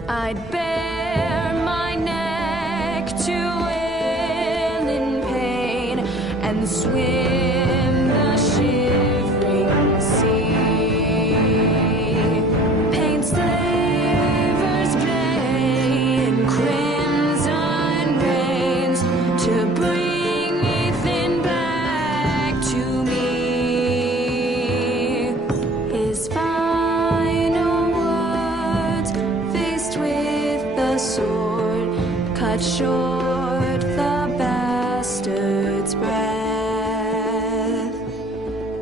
I'd bare my neck to and swim the shivering sea. Paint slavers gray in crimson rains to bring Ethan back to me. His final words, faced with the sword, cut short the bastard's breath.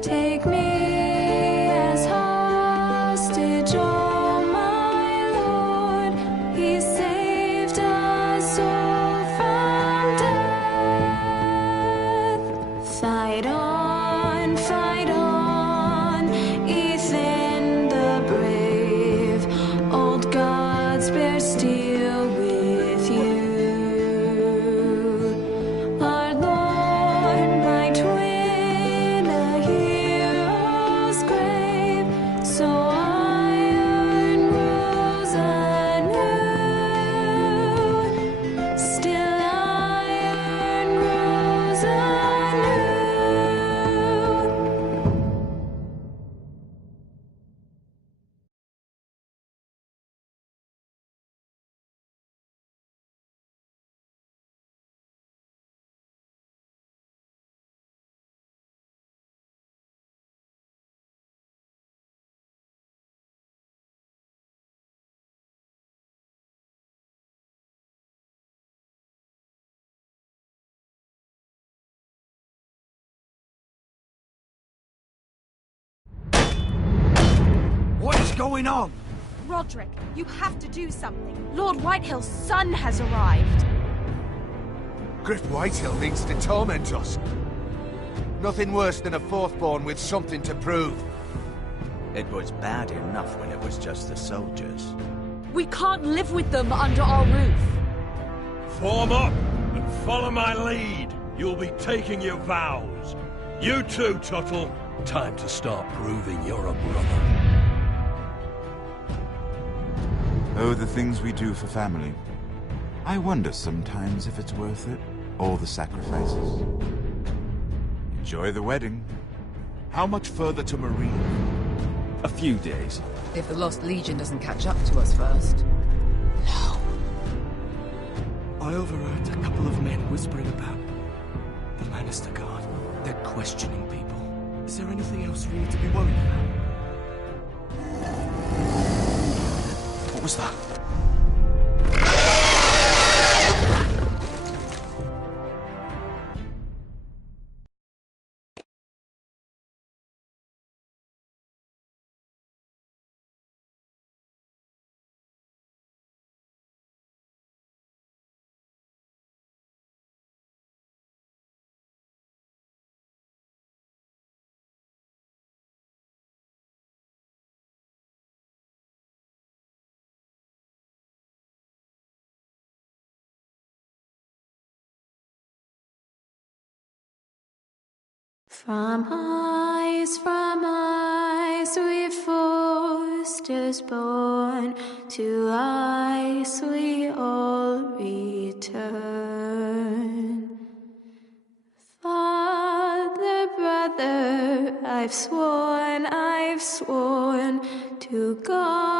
Take me as hostage, oh my Lord. He saved us all from death. Fight on, Ethan the brave. Old gods bear steel with you. Our Lord might win a hero's grave, so iron rose anew. Still iron rose anew. What is going on? Roderick, you have to do something. Lord Whitehill's son has arrived. Griff Whitehill means to torment us. Nothing worse than a fourthborn with something to prove. It was bad enough when it was just the soldiers. We can't live with them under our roof. Form up and follow my lead. You'll be taking your vows. You too, Tuttle. Time to start proving you're a brother. Oh, the things we do for family. I wonder sometimes if it's worth it, all the sacrifices. Enjoy the wedding. How much further to Marine? A few days. If the Lost Legion doesn't catch up to us first. I overheard a couple of men whispering about the Lannister Guard. They're questioning people. Is there anything else we need to be worried about? was that? From ice we foresters born, to ice we all return. Father, brother, I've sworn to God